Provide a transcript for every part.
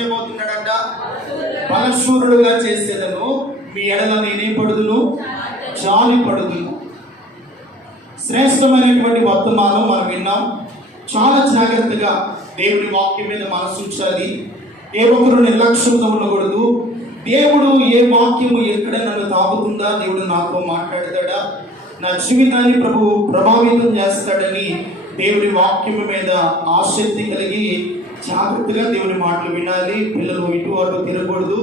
చేయబోతున్నాడంట? బలశూరుడుగా చేసేదను, మీ ఎడల నేనేం పడుదును? జాలి పడుదును. శ్రేష్టమైనటువంటి వర్తమానం మనం విన్నాం. చాలా జాగ్రత్తగా దేవుని వాక్యం మీద మనసు ఉంచాలి. ఏ ఒక్కరు నిర్లక్ష్యంగా ఉండకూడదు. దేవుడు ఏ వాక్యము ఎక్కడ నన్ను తాకుతుందా, దేవుడు నాతో మాట్లాడతాడా, నా జీవితాన్ని ప్రభు ప్రభావితం చేస్తాడని దేవుని వాక్యం మీద ఆసక్తి కలిగి జాగ్రత్తగా దేవుని మాటలు వినాలి. పిల్లలు ఇటు అటు తిరగకూడదు.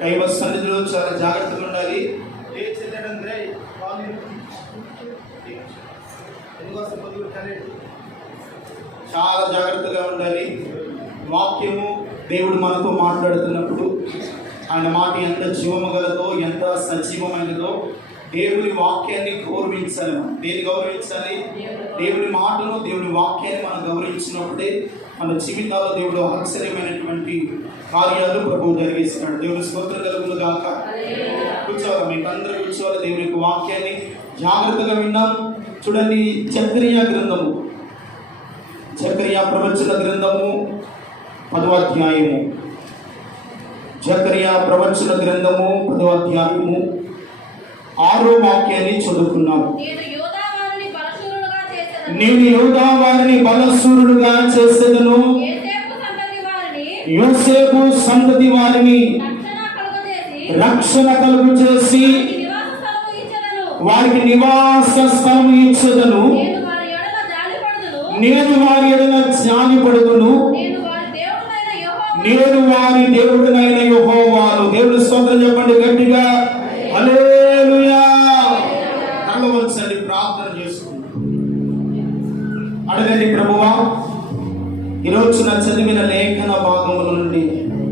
దైవ సన్నిధిలో చాలా జాగ్రత్తగా ఉండాలి. చాలా జాగ్రత్తగా ఉండాలి. వాక్యము దేవుడు మనతో మాట్లాడుతున్నప్పుడు ఆయన మాట ఎంత జీవమగలదో, ఎంత సజీవమైనదో దేవుని వాక్యాన్ని గౌరవించాలి. మనం దేన్ని గౌరవించాలి? దేవుని మాటను, దేవుని వాక్యాన్ని మనం గౌరవించినప్పుడే మన జీవితాల్లో దేవుడు ఆశ్చర్యమైనటువంటి కార్యాలు ప్రభువు జరిగిస్తున్నాడు. దేవుని స్తోత్రం కలుగును గాక. కూర్చోవాలి, మీకు అందరూ కూర్చోవాలి. దేవుని వాక్యాన్ని జాగ్రత్తగా విన్నాం. చూడండి, జకర్యా గ్రంథము, జకర్యా ప్రవచన గ్రంథము 10వ అధ్యాయము. జకర్యా ప్రవచన గ్రంథము 10వ అధ్యాయము 6వ వాక్యాన్ని చదువుకున్నాం. నేను యోధా వారిని బలశూరుడుగా చేసేదను, యోసేపు సంతతి వారిని రక్షణ కలుగు చేసి వారికి నివాస స్థలం ఇచ్చేదను. నేను వారి ఎడల జాలి పడుదును, నేను వారి దేవుడినైన యెహోవాను. దేవుని స్తోత్రం చెప్పండి గట్టిగా, హల్లెలూయా. కళ్ళు వంచండి, ప్రార్థన చేసుకుంటాం. అడగండి, ప్రభువా ఈరోజు నా చదివిన లేఖన భాగముల నుండి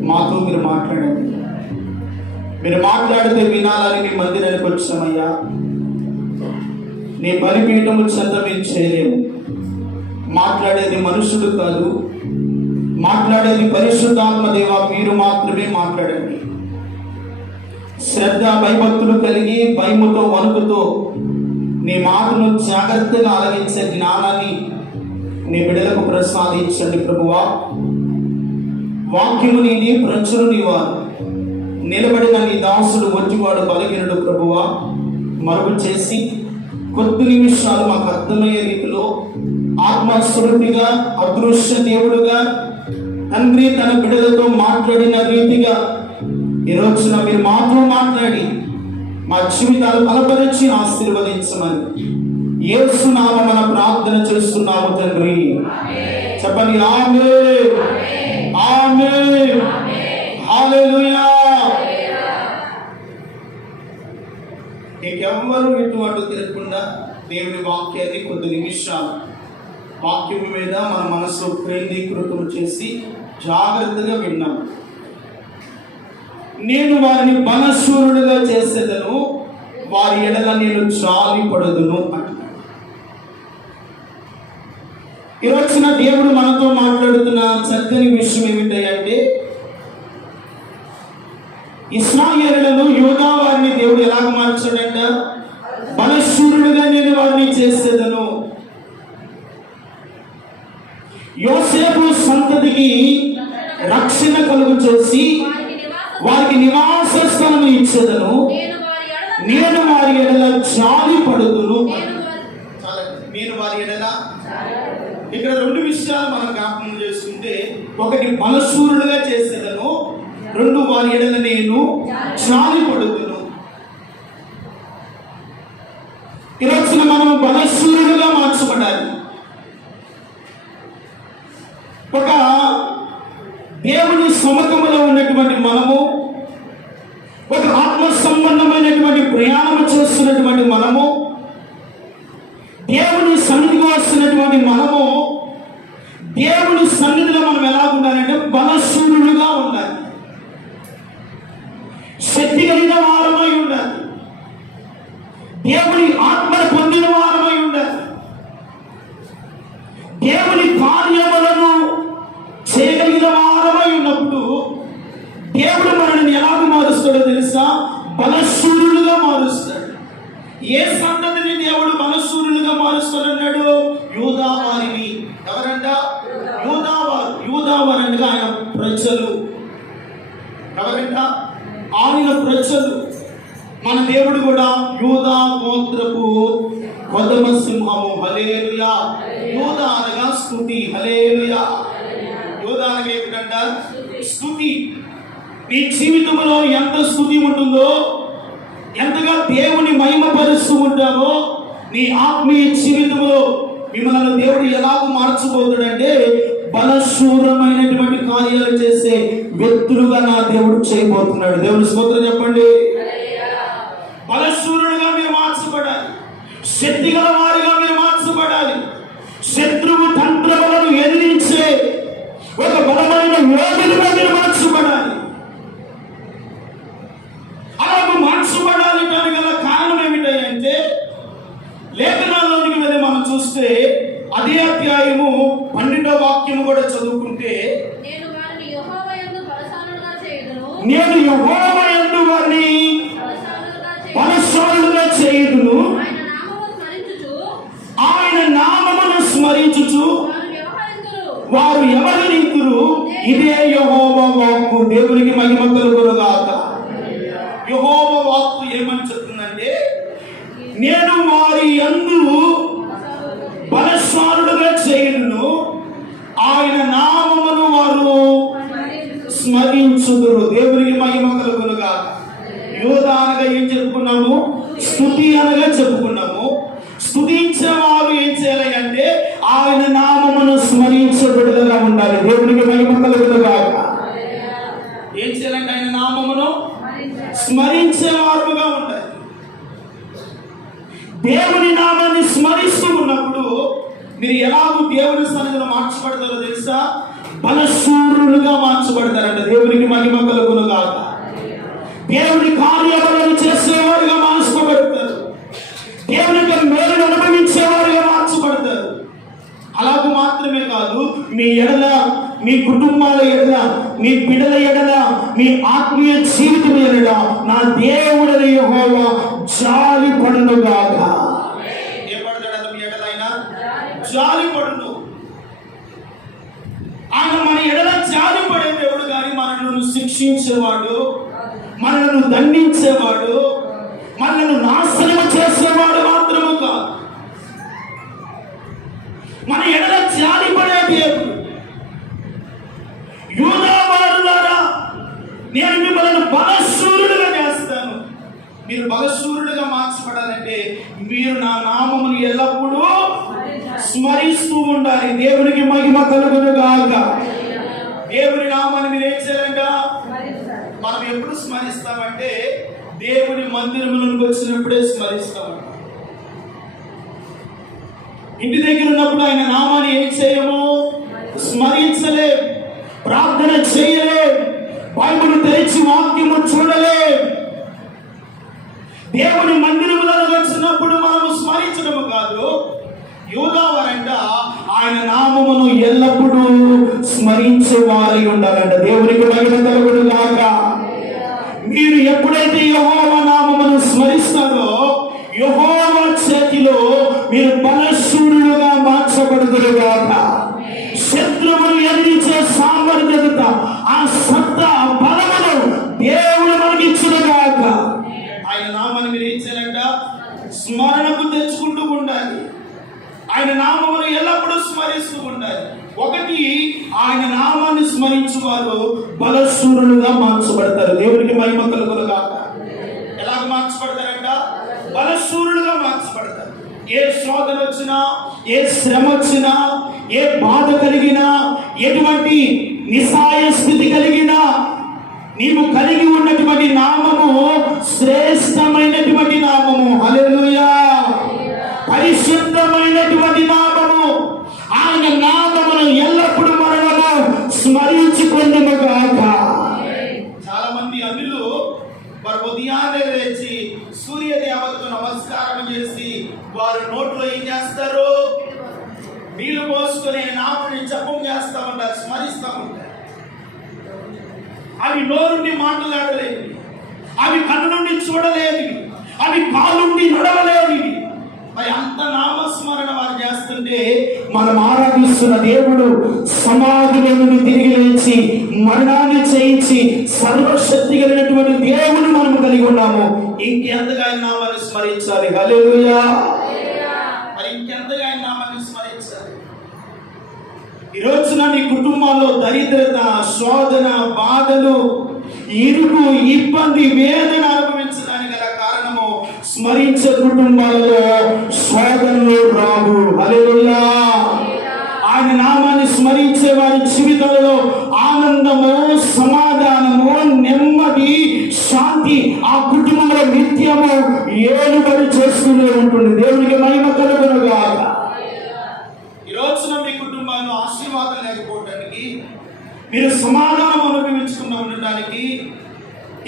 మాతో మీరు మాట్లాడండి. మీరు మాట్లాడితే వినాలని మీ మందిరానికి వచ్చామయ్యా. నీ బలిపీఠము చెంత మేము చేయలేము. మాట్లాడేది మనుషుడు కాదు, మాట్లాడేది పరిశుద్ధాత్మ దేవ, మీరు మాత్రమే మాట్లాడండి. శ్రద్ధ భయభక్తులు కలిగి భయముతో వణుకుతో నీ మాటను జాగ్రత్తగా ఆలకించే జ్ఞానాన్ని నీ బిడ్డలకు ప్రసాదించండి ప్రభువా. వాక్యము నీది, ప్రచురు నీవారు. నిలబడిన నీ దాసుడు వచ్చివాడు బలహీనుడు ప్రభువా. మరుగు చేసి కొద్ది నిమిషాలు మాకు అర్థమయ్యే రీతిలో ఆత్మస్వరూపిగా, అదృశ్య దేవుడుగా తండ్రి తన బిడ్డలతో మాట్లాడిన రీతిగా ఈరోజున మీరు మాతో మాట్లాడి మా జీవితాలు బలపరిచి ఆశీర్వదించమని యేసు నామమున ప్రార్థన చేస్తున్నాము తండ్రి. చెప్పండి, ఆమేన్, ఆమేన్, హల్లెలూయా. ఇంకెవ్వరూ ఇటువంటి తిరగకుండా దేవుని వాక్యాన్ని కొద్ది నిమిషాలు వాక్యం మీద మన మనసు కేంద్రీకృతం చేసి జాగ్రత్తగా విన్నాం. నేను వారిని బలశూరుడుగా చేసేదను, వారి ఎడల నేను జాలి పడుదును అంటున్నాడు. ఈరోజున దేవుడు మనతో మాట్లాడుతున్న చక్కని విషయం ఏమిటంటే, ఇశ్రాయేలులను, యూదా వారిని దేవుడు ఎలాగ మార్చాడంట? బలశూరుడుగా నేను వారిని చేసేదను. యోసేపు సంతతికి రక్షణ కలుగు చేసి వారికి నివాస స్థలం ఇచ్చేదను. నేను వారి ఎడల జాలి పడుదును. నేను వారి ఎడల, ఇక్కడ రెండు విషయాలు మనం జ్ఞాపకం చేసుకుంటే, ఒకటి బలశూరుడుగా చేసేదను, రెండు వారి ఎడల నేను జాలి పడుదును. ఈరోజున మనం బలశూరుడుగా మార్చబడాలి. ఒక దేవుని సముఖంలో ఉన్నటువంటి మనము, ఒక ఆత్మ సంబంధమైనటువంటి ప్రయాణం చేస్తున్నటువంటి మనము, దేవుని సన్నిధికి వస్తున్నటువంటి మనము, దేవుని సన్నిధిలో మనం ఎలా ఉండాలంటే బలశూరులుగా ఉండాలి, శక్తి కలిగిన వారమై ఉండాలి, దేవుని ఆత్మను పొందిన వారమై ఉండాలి, దేవుని కార్యములను చేయగలిగిన వారమై ఉన్నప్పుడు దేవుడు మనల్ని ఎలాగ మారుస్తాడో తెలుసా? బలశూరులుగా మారుస్తాడు. ఏ సంతతిని దేవుడు బలశూరులుగా మారుస్తాడన్నాడు? యూదా వారిని. ఎవరంట? యూదా వారు. యూదా వారు అనగా ఆయన ప్రజలు. ఎవరంట? ఆయన ప్రజలు. మన దేవుడు కూడా యూదా గోత్రపు కొదమ సింహము. హల్లెలూయా. యూదా అనగా స్తుతి. హల్లెలూయా. యూదా అనగా ఏమిటంట? స్తుతి. నీ జీవితంలో ఎంత స్తుతి ఉంటుందో, ఎంతగా దేవుని మహిమపరుస్తూ ఉంటావో, నీ ఆత్మీయ జీవితంలో మిమ్మల్ని దేవుడు ఎలాగో మార్చబోతాడంటే బలశూరమైనటువంటి కార్యాలు చేసే వ్యక్తులుగా నా దేవుడు చేయబోతున్నాడు. దేవుని స్తోత్రం చెప్పండి. బలశూరుడుగా మీరు మార్చబడాలి. శక్తిగల వారిగా మీరు మార్చబడాలి. శత్రువు తంత్రములను ఎదిరించే ఒక బలమైన యోధులుగా మీరు మార్చబడాలి. అలాగ మార్చబడాలి దాని గల కారణం ఏమిటంటే, లేఖనాల్లోనికి వెళ్ళి మనం చూస్తే అదే అధ్యాయము 12వ వాక్యము కూడా చదువుకుంటే, నేను యెహోవా యందు వారిని బలశాలులుగా చేయుదును, ఆయన నామమును స్మరించుచు వారు ఎవరినింతురు, ఇదే యెహోవా వాక్కు. దేవునికి మహిమ కలుగునుగాక. యెహోవా వాక్కు ఏమని చెప్తుందంటే, నేను వారి యందు బలశాలులుగా చేయుదును, ఆయన నామమును వారు స్మరించుదురు. దేవునికి మహిమ కలుగునుగాక. యోధా అనగా ఏం చెప్పుకున్నాము? స్తుతి అనగా చెప్పుకున్నాము. స్తుతించే వారు ఏం చేయాలి అంటే ఆయన నామమును స్మరించబడుగా ఉండాలి. దేవునికి మహిమ కలుగునుగాక. ఏం చేయాలంటే ఆయన నామమును స్మరించే వారుగా ఉండాలి. దేవుని నామాన్ని స్మరిస్తూ ఉన్నప్పుడు మీరు ఎలాగూ దేవుని సన్నిధిలో మార్చబడతారో తెలుసా? బలశూరులుగా మార్చబడతారంట. దేవునికి మహిమ కలుగునుగాక. దేవుని కార్యములను చేసేవారుగా మార్చబడతారు. దేవునికి మేలును అనుభవించేవారుగా మార్చబడతారు. అలాగూ మాత్రమే కాదు, మీ ఎడల, మీ కుటుంబాల ఎడల, మీ బిడ్డల ఎడల, మీ ఆత్మీయ జీవితం ఎడల నా దేవుడైన యెహోవా జాలి పడునుగాక. ఏ పడతాడంట? మీ ఎడలైనా జాలి పడును. ఆయన మన ఎడల జాలి పడే దేవుడు కానీ మనల్ని శిక్షించేవాడు, మనల్ని దండించేవాడు, మనల్ని నాశనం చేసేవాడు మాత్రము కాదు. మన ఎడల జాలి పడే దేవుడు. యూదా వారులారా, నేను మిమ్మల్ని బలశూరుడుగా చేస్తాను. మీరు బలశూరుడుగా మార్చబడాలంటే మీరు నా నామమును ఎల్లప్పుడూ స్మరిస్తూ ఉండాలి. దేవునికి మహిమ కలుగునుగాక. దేవుని నామాన్ని మీరు ఏం చేయాలంట? మనం ఎప్పుడు స్మరిస్తామంటే దేవుని మందిరములకు వచ్చినప్పుడే స్మరిస్తామంట. ఇంటి దగ్గర ఉన్నప్పుడు ఆయన నామాన్ని ఏం చేయము? స్మరించలే, ప్రార్థన చేయలే, బైబిల్ తెరిచి వాక్యము చూడలే. దేవుని మందిరములకు వచ్చినప్పుడు మనము స్మరించడము కాదు. యూదా వారంట ఆయన నామమును ఎల్లప్పుడూ స్మరించే వారై ఉండాలంట. దేవునికి మహిమ కలుగునుగాక. మీరు ఎప్పుడైతే యెహోవా నామమును స్మరిస్తారో యెహోవా చేతిలో మీరు బలశూరులుగా మార్చబడుదురుగాక. శత్రువును ఎదిరించే సామర్థ్యత, ఆ సత్తా, బలమును దేవుడు మనకి ఇచ్చునుగాక. ఆయన నామాన్ని మీరు ఏం చేయాలంట? స్మరణకు తెచ్చుకుంటూ ఉండాలి. ఆయన నామమును ఎల్లప్పుడూ స్మరిస్తూ ఉండాలి. ఒకటి, ఆయన నామాన్ని స్మరించువారు బలశూరులుగా మార్చబడతారు. దేవునికి మహిమ కలుగునుగాక. ఎలాగ మార్చబడతారంట? బలశూరులుగా మార్చబడతారు. ఏ శోధన వచ్చినా, ఏ శ్రమ వచ్చినా, ఏ బాధ కలిగినా, ఎటువంటి నిస్సహాయ స్థితి కలిగినా, నీవు కలిగి ఉన్నటువంటి నామము శ్రేష్టమైనటువంటి నామము. హల్లెలూయా. పరిశుద్ధమైనటువంటి నామము. ఆయన నామమును ఎల్లప్పుడూ మనము స్మరించుకొందుముగాక. చాలా మంది అన్యులు వారు ఉదయాన్నే లేచి సూర్య దేవతకు నమస్కారం చేసి వారు నోట్లో ఏం చేస్తారు? నీళ్లు పోసుకుని నామని జపం చేస్తా ఉంటారు, స్మరిస్తూ ఉంటారు. అవి నోరుండి మాట్లాడలేవి, అవి కన్ను నుండి చూడలేవి, అవి కాలు నుండి నడవలేవి. మరి అంత నామస్మరణ వారు చేస్తుంటే మనం ఆరాధిస్తున్న దేవుడు సమాధిలో నుండి తిరిగి లేచి మరణాన్ని జయించి సర్వశక్తి కలిగినటువంటి దేవుని మనం కలిగి ఉన్నాము. ఇంకెంతగా ఆయన నామాన్ని స్మరించాలి. హల్లెలూయా. మరి ఇంకెంతగా ఆయన నామాన్ని స్మరించాలి. ఈ రోజున నీ కుటుంబాల్లో దరిద్రత, శోధన, బాధలు, ఇరుకు, ఇబ్బంది, వేదన అనుభవించడానికి గల కారణము స్మరించే కుటుంబాలలో శోధనలు రావు. హల్లెలూయా. ఆయన నామాన్ని స్మరించే వారి జీవితంలో ఆనందము, సమాధానము, నెమ్మది, శాంతి ఆ కుటుంబంలో నిత్యము ఏలుబడి చేస్తూనే ఉంటుంది. దేవునికి మహిమ కలుగునుగాక. ఈ రోజున మీ కుటుంబాల్లో ఆశీర్వాదం లేకపోవడానికి, మీరు సమాధానం అనుభవించకుండా ఉండడానికి,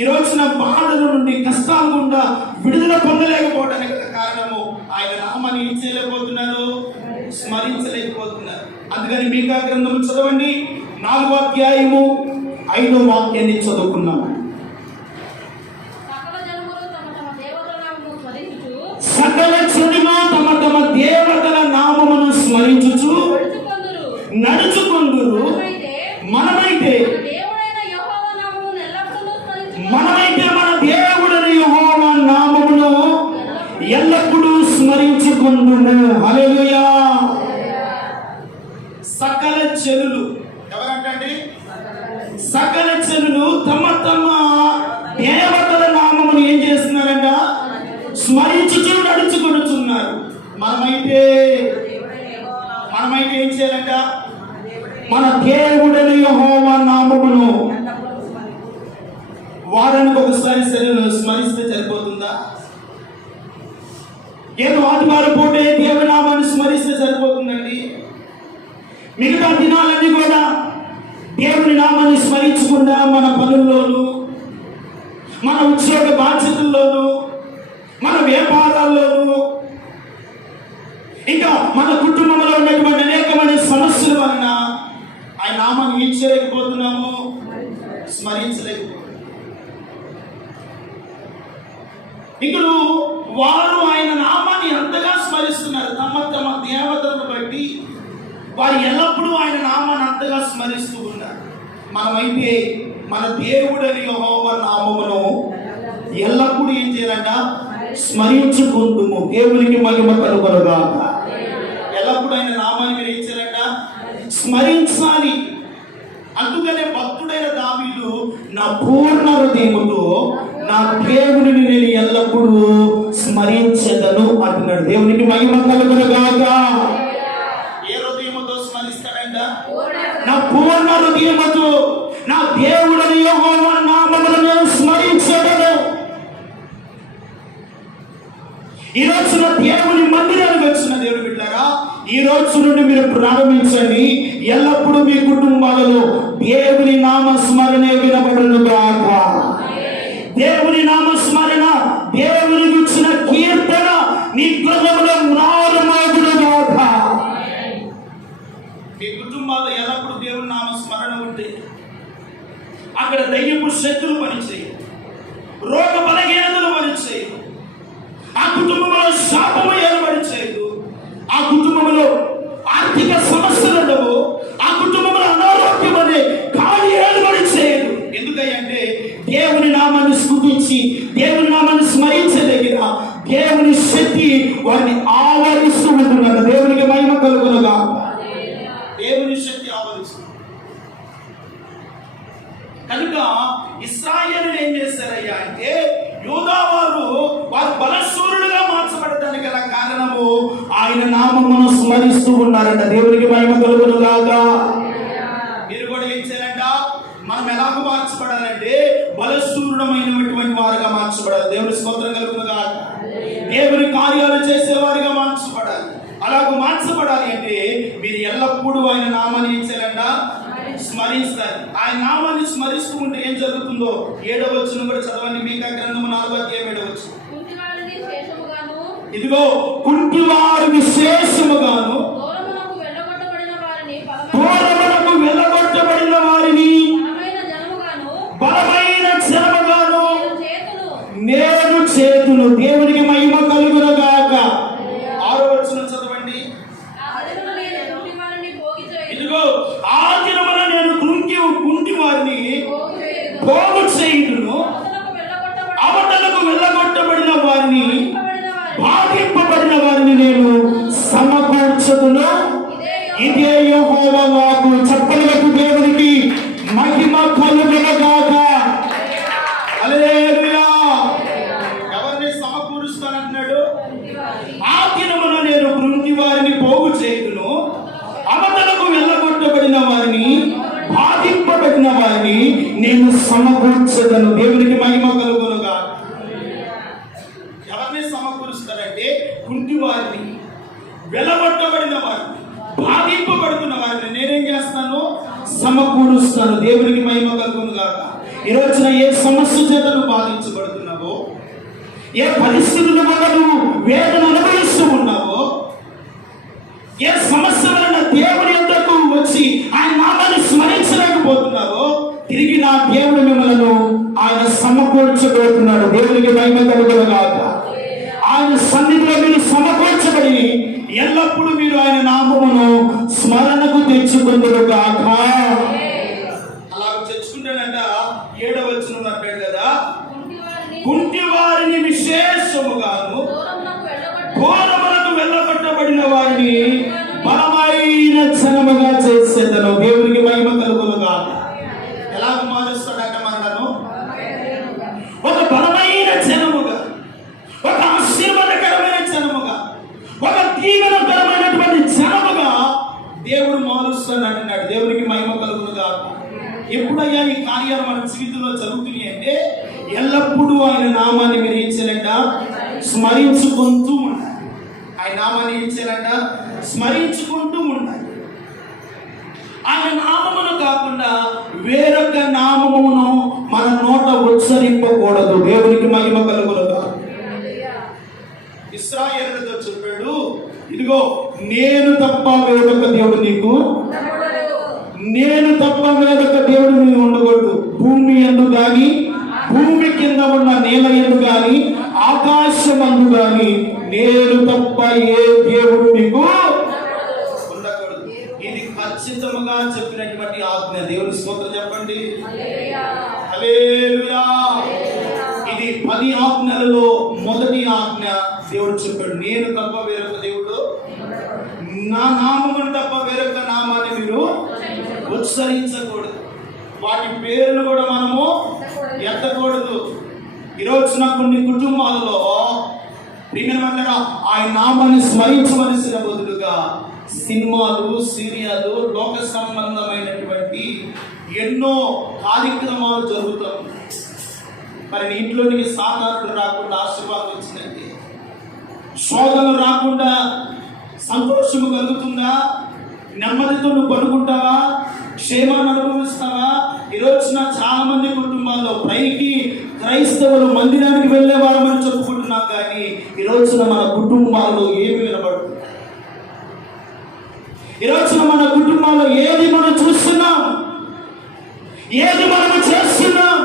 ఈ రోజున బాధల నుండి, కష్టాల గుండా విడుదల పొందలేకపోవడానికి కారణము ఆయన నామాన్ని ఏం చేయలేకపోతున్నారు, స్మరించలేకపోతున్నారు. అందుకని మీకా గ్రంథం చదవండి, 4వ అధ్యాయము 5వ వాక్యాన్ని చదువుకున్నాము. సకల జనులు తమ తమ దేవతల నామమును స్మరించుచు నడుచుకొందురు. మనమైతే మన దేవుడైన యెహోవా నామమును ఎల్లప్పుడూ స్మరించుకొందుము. హల్లెలూయా. సకల జనులు ఎవరంటే, సకల జనులు తమ తమ దేవతల నామమును ఏం చేస్తున్నారంట, స్మరించుచు నడుచుకొనుచున్నారు. మనమైతే ఏం చేయాలంట, మన దేవుడైన యెహోవా నామమును వారానికి ఒకసారి స్మరిస్తే సరిపోతుందా? ఏదో ఆదివారం పూటే దేవుని నామాన్ని స్మరిస్తే సరిపోతుందండి? మిగతా దినాలన్నీ కూడా దేవుని నామాన్ని స్మరించకుండా మన పనుల్లోనూ, మన ఉద్యోగ బాధ్యతల్లోనూ, మన వ్యాపారాల్లోనూ, ఇంకా మన కుటుంబంలో ఉన్నటువంటి అనేకమైన సమస్యల వలన ఆయన నామాన్ని ఏం చేయలేకపోతున్నాము, స్మరించలేకపోతున్నాము. ఇప్పుడు వారు ఆయన నామాన్ని ఎంతగా స్మరిస్తున్నారు, తమ తమ దేవతలను బట్టి వారు ఎల్లప్పుడూ ఆయన నామాన్ని అంతగా స్మరిస్తూ ఉన్నారు. మనమైతే మన దేవుడని యెహోవా నామమును ఎల్లప్పుడూ ఏం చేయాలంట, స్మరించుకుంటుము. దేవునికి మహిమ కలుగునుగాక. ఎల్లప్పుడూ ఆయన నామాన్ని మీరు ఏం చేయాలంట, స్మరించాలి. అందుకనే భక్తుడైన దావీదు నా పూర్ణ హృదయముతో నా దేవుడిని నేను ఎల్లప్పుడూ స్మరించెదను అంటున్నాడు. దేవునికి మహిమ కలుగునుగాక. ఏ హృదయముతో స్మరిస్తాడంట, నా పూర్ణ హృదయముతో నా దేవుడిని యెహోవా నామమును నేను స్మరించెదను. ఈ రోజున దేవుని మందిరానికి వచ్చిన దేవుని బిడ్డలారా, ఈ రోజు నుండి మీరు ప్రారంభించండి. ఎల్లప్పుడూ మీ కుటుంబాలలో దేవుని నామ స్మరణే వినబడునుగాక. దేవుని నామ స్మరణ, దేవుని గురించిన కీర్తన నీ హృదయంలో మ్రారుమోగునుగాక. మీ కుటుంబాల్లో ఎల్లప్పుడూ దేవుని నామ స్మరణ ఉంటే అక్కడ దయ్యపు శక్తులు పనిచేయవు, రోగ బలహీనతలు పనిచేయవు, ఆ కుటుంబంలో శాపము ఏర్పడి చేయదు, ఆ కుటుంబంలో ఆర్థిక సమస్యలు ఉండవు, ఆ కుటుంబంలో అనారోగ్యం అనే ఖాళీ ఏర్పడి చేయదు. ఎందుకంటే దేవుని నామాన్ని స్తుతించి దేవుని నామాన్ని స్మరించే దగ్గర దేవుని శక్తి వారిని ఆవరిస్తూ ఉంటున్నారు. దేవునికి మహిమ కలుగునుగా. దేవుని శక్తి ఆవరిస్తుంది. కనుక ఇశ్రాయేలులు ఏం చేశారయ్యా అంటే, యూదా వారు బలశూరులుగా మార్చబడటానికి గల కారణము ఆయన నామమును స్మరిస్తూ ఉన్నారంట. దేవునికి మహిమ కలుగునుగాక. మీరు కూడా ఏం చేయాలంట, మనం ఎలాగ మార్చబడాలంటే బలశూరుడమైనటువంటి వారుగా మార్చబడాలి. దేవుని స్తోత్రం కలుగునుగాక. దేవుని కార్యాలు చేసేవారిగా మార్చబడాలి. అలాగ మార్చబడాలి అంటే మీరు ఎల్లప్పుడూ ఆయన నామాన్ని ఏం చేయాలంట, స్మరిస్తారు. ఆయన నామాన్ని స్మరిస్తూ ఉంటే ఏం జరుగుతుందో 7వ వచనం కూడా చదవండి. మీకా గ్రంథము 4వ అధ్యాయం 7వ వచనం. ఇదిగో కుంటివారు విశేషముగాను, దూరమునకు వెళ్ళగొట్టబడిన వారిని బలమైన జనముగాను నేను చేతులు. దేవునికి మహిమ కలుగునుగాక. 6వ వచనం చదవండి. ఇదిగో ఆ దినమున నేను కుంటి వారిని పోగు చేయుదును, అవతలకు వెళ్ళగొట్టబడిన వారిని, బాధింపబడిన వారిని నేను సమకూర్చుదును. ఇదే యెహోవా వాక్కు. చెప్పలకు దేవునికి మహిమ కలుగునుగాక. హల్లెలూయా. ఎవరిని సమకూరుస్తానంటున్నాడు? ఆ దినమున నేను కృంగి వారిని పోగు చేయుదును, అవతలకు వెళ్ళగొట్టబడిన వారిని, బాధింపబడిన వారిని నేను సమకూర్చదను. దేవునికి మహిమ కలుగునుగా. ఎవరిని సమకూరుస్తారంటే కుంటి వారిని, వెళ్ళగొట్టబడిన వారిని, బాధింపబడుతున్న వారిని నేనేం చేస్తాను? సమకూరుస్తాను. దేవునికి మహిమ కలుగునుగా. ఈ రోజున ఏ సమస్య చేత నువ్వు బాధించబడుతున్నావో, ఏ పరిస్థితుల వల్ల నువ్వు వేదన అనుభవిస్తూ ఉన్నావో, ఏ సమస్య వలన దేవుని యొద్దకు వచ్చి ఆయన నామాన్ని స్మరించలేకపోతున్నావో, తిరిగి నా దేవుడు మిమ్మలను ఆయన సమకూర్చబోతున్నాడు. దేవునికి మహిమ కలుగునుగాక. ఆయన సన్నిధిలో మీరు సమకూర్చబడి ఎల్లప్పుడూ మీరు ఆయన నామమును స్మరణకు తెచ్చుకుందురుగాక. అలా తెచ్చుకుంటానంట. 7వ వచనం అంటాడు కదా, కుంటి వారిని విశేషముగాను, ఘోరములకు వెళ్ళగొట్టబడిన వారిని బలమైన జనముగా చేసేదను. దేవునికి మహిమ కలుగునుగా. ఎలా మారుస్తాడంట మనలను? ఒక బలమైన జనముగా, ఒక ఆశీర్వాదకరమైన జనముగా, ఒక దీవెనకరమైనటువంటి జనముగా దేవుడు మారుస్తాడు అంటున్నాడు. దేవునికి మహిమ కలుగునుగా. ఎప్పుడయ్యా ఈ కార్యాలు మన జీవితంలో జరుగుతున్నాయి అంటే ఎల్లప్పుడూ ఆయన నామాన్ని మీరు ఏం చేయాలంట? స్మరించుకుంటూ ఉండాలి. ఆయన నామాన్ని ఏం చేయాలంట? స్మరించుకుంటూ ఉండాలి. ఆయన నామమును కాకుండా వేరొక నామమును మన నోట ఉచ్చరింపకూడదు. దేవునికి మహిమ కలుగునుగా. ఇశ్రాయేలుతో చెప్పాడు, ఇదిగో నేను తప్ప వేరొక దేవుడు నీకు, నేను తప్ప వేరొక దేవుడు నీకు ఉండకూడదు. భూమి యందు గాని, భూమి కింద ఉన్న నేల యందు గాని, ఆకాశమందు గాని నేను తప్ప ఏ దేవుడు నీకు ఉండకూడదు. ఇది ఖచ్చితంగా చెప్పినటువంటి ఆజ్ఞ. దేవుని స్తోత్రం చెప్పండి. హల్లెలూయా. ఇది 10 ఆజ్ఞలలో మొదటి ఆజ్ఞ. దేవుడు చెప్పాడు, నేను తప్ప వేరొక దేవుడు, నా నామమును తప్ప వేరొక నామాన్ని మీరు ఉచ్చరించకూడదు. వాటి పేర్లు కూడా మనము ఎత్తకూడదు. ఈరోజున కొన్ని కుటుంబాలలో ఆయన నామాన్ని స్మరించవలసిన బదులుగా సినిమాలు, సీరియాలు, లోక సంబంధమైనటువంటి ఎన్నో కార్యక్రమాలు జరుగుతాయి. మరి నీ ఇంట్లోనికి సాధారణ రాకుండా ఆశీర్వాదం వచ్చిందంటే, శోధనలు రాకుండా సంతోషము కలుగుతుందా? నెమ్మదితో నువ్వు పడుకుంటావా? క్షేమాన్ని అనుభవిస్తావా? ఈరోజున చాలా మంది కుటుంబాల్లో పైకి క్రైస్తవులు మందిరానికి వెళ్ళేవారమని చెప్పుకుంటున్నాం, కానీ ఈరోజున మన కుటుంబాల్లో ఏమి వినబడుతుంది? ఈరోజున మన కుటుంబాల్లో ఏది మనం చూస్తున్నాం, ఏది మనం చేస్తున్నాం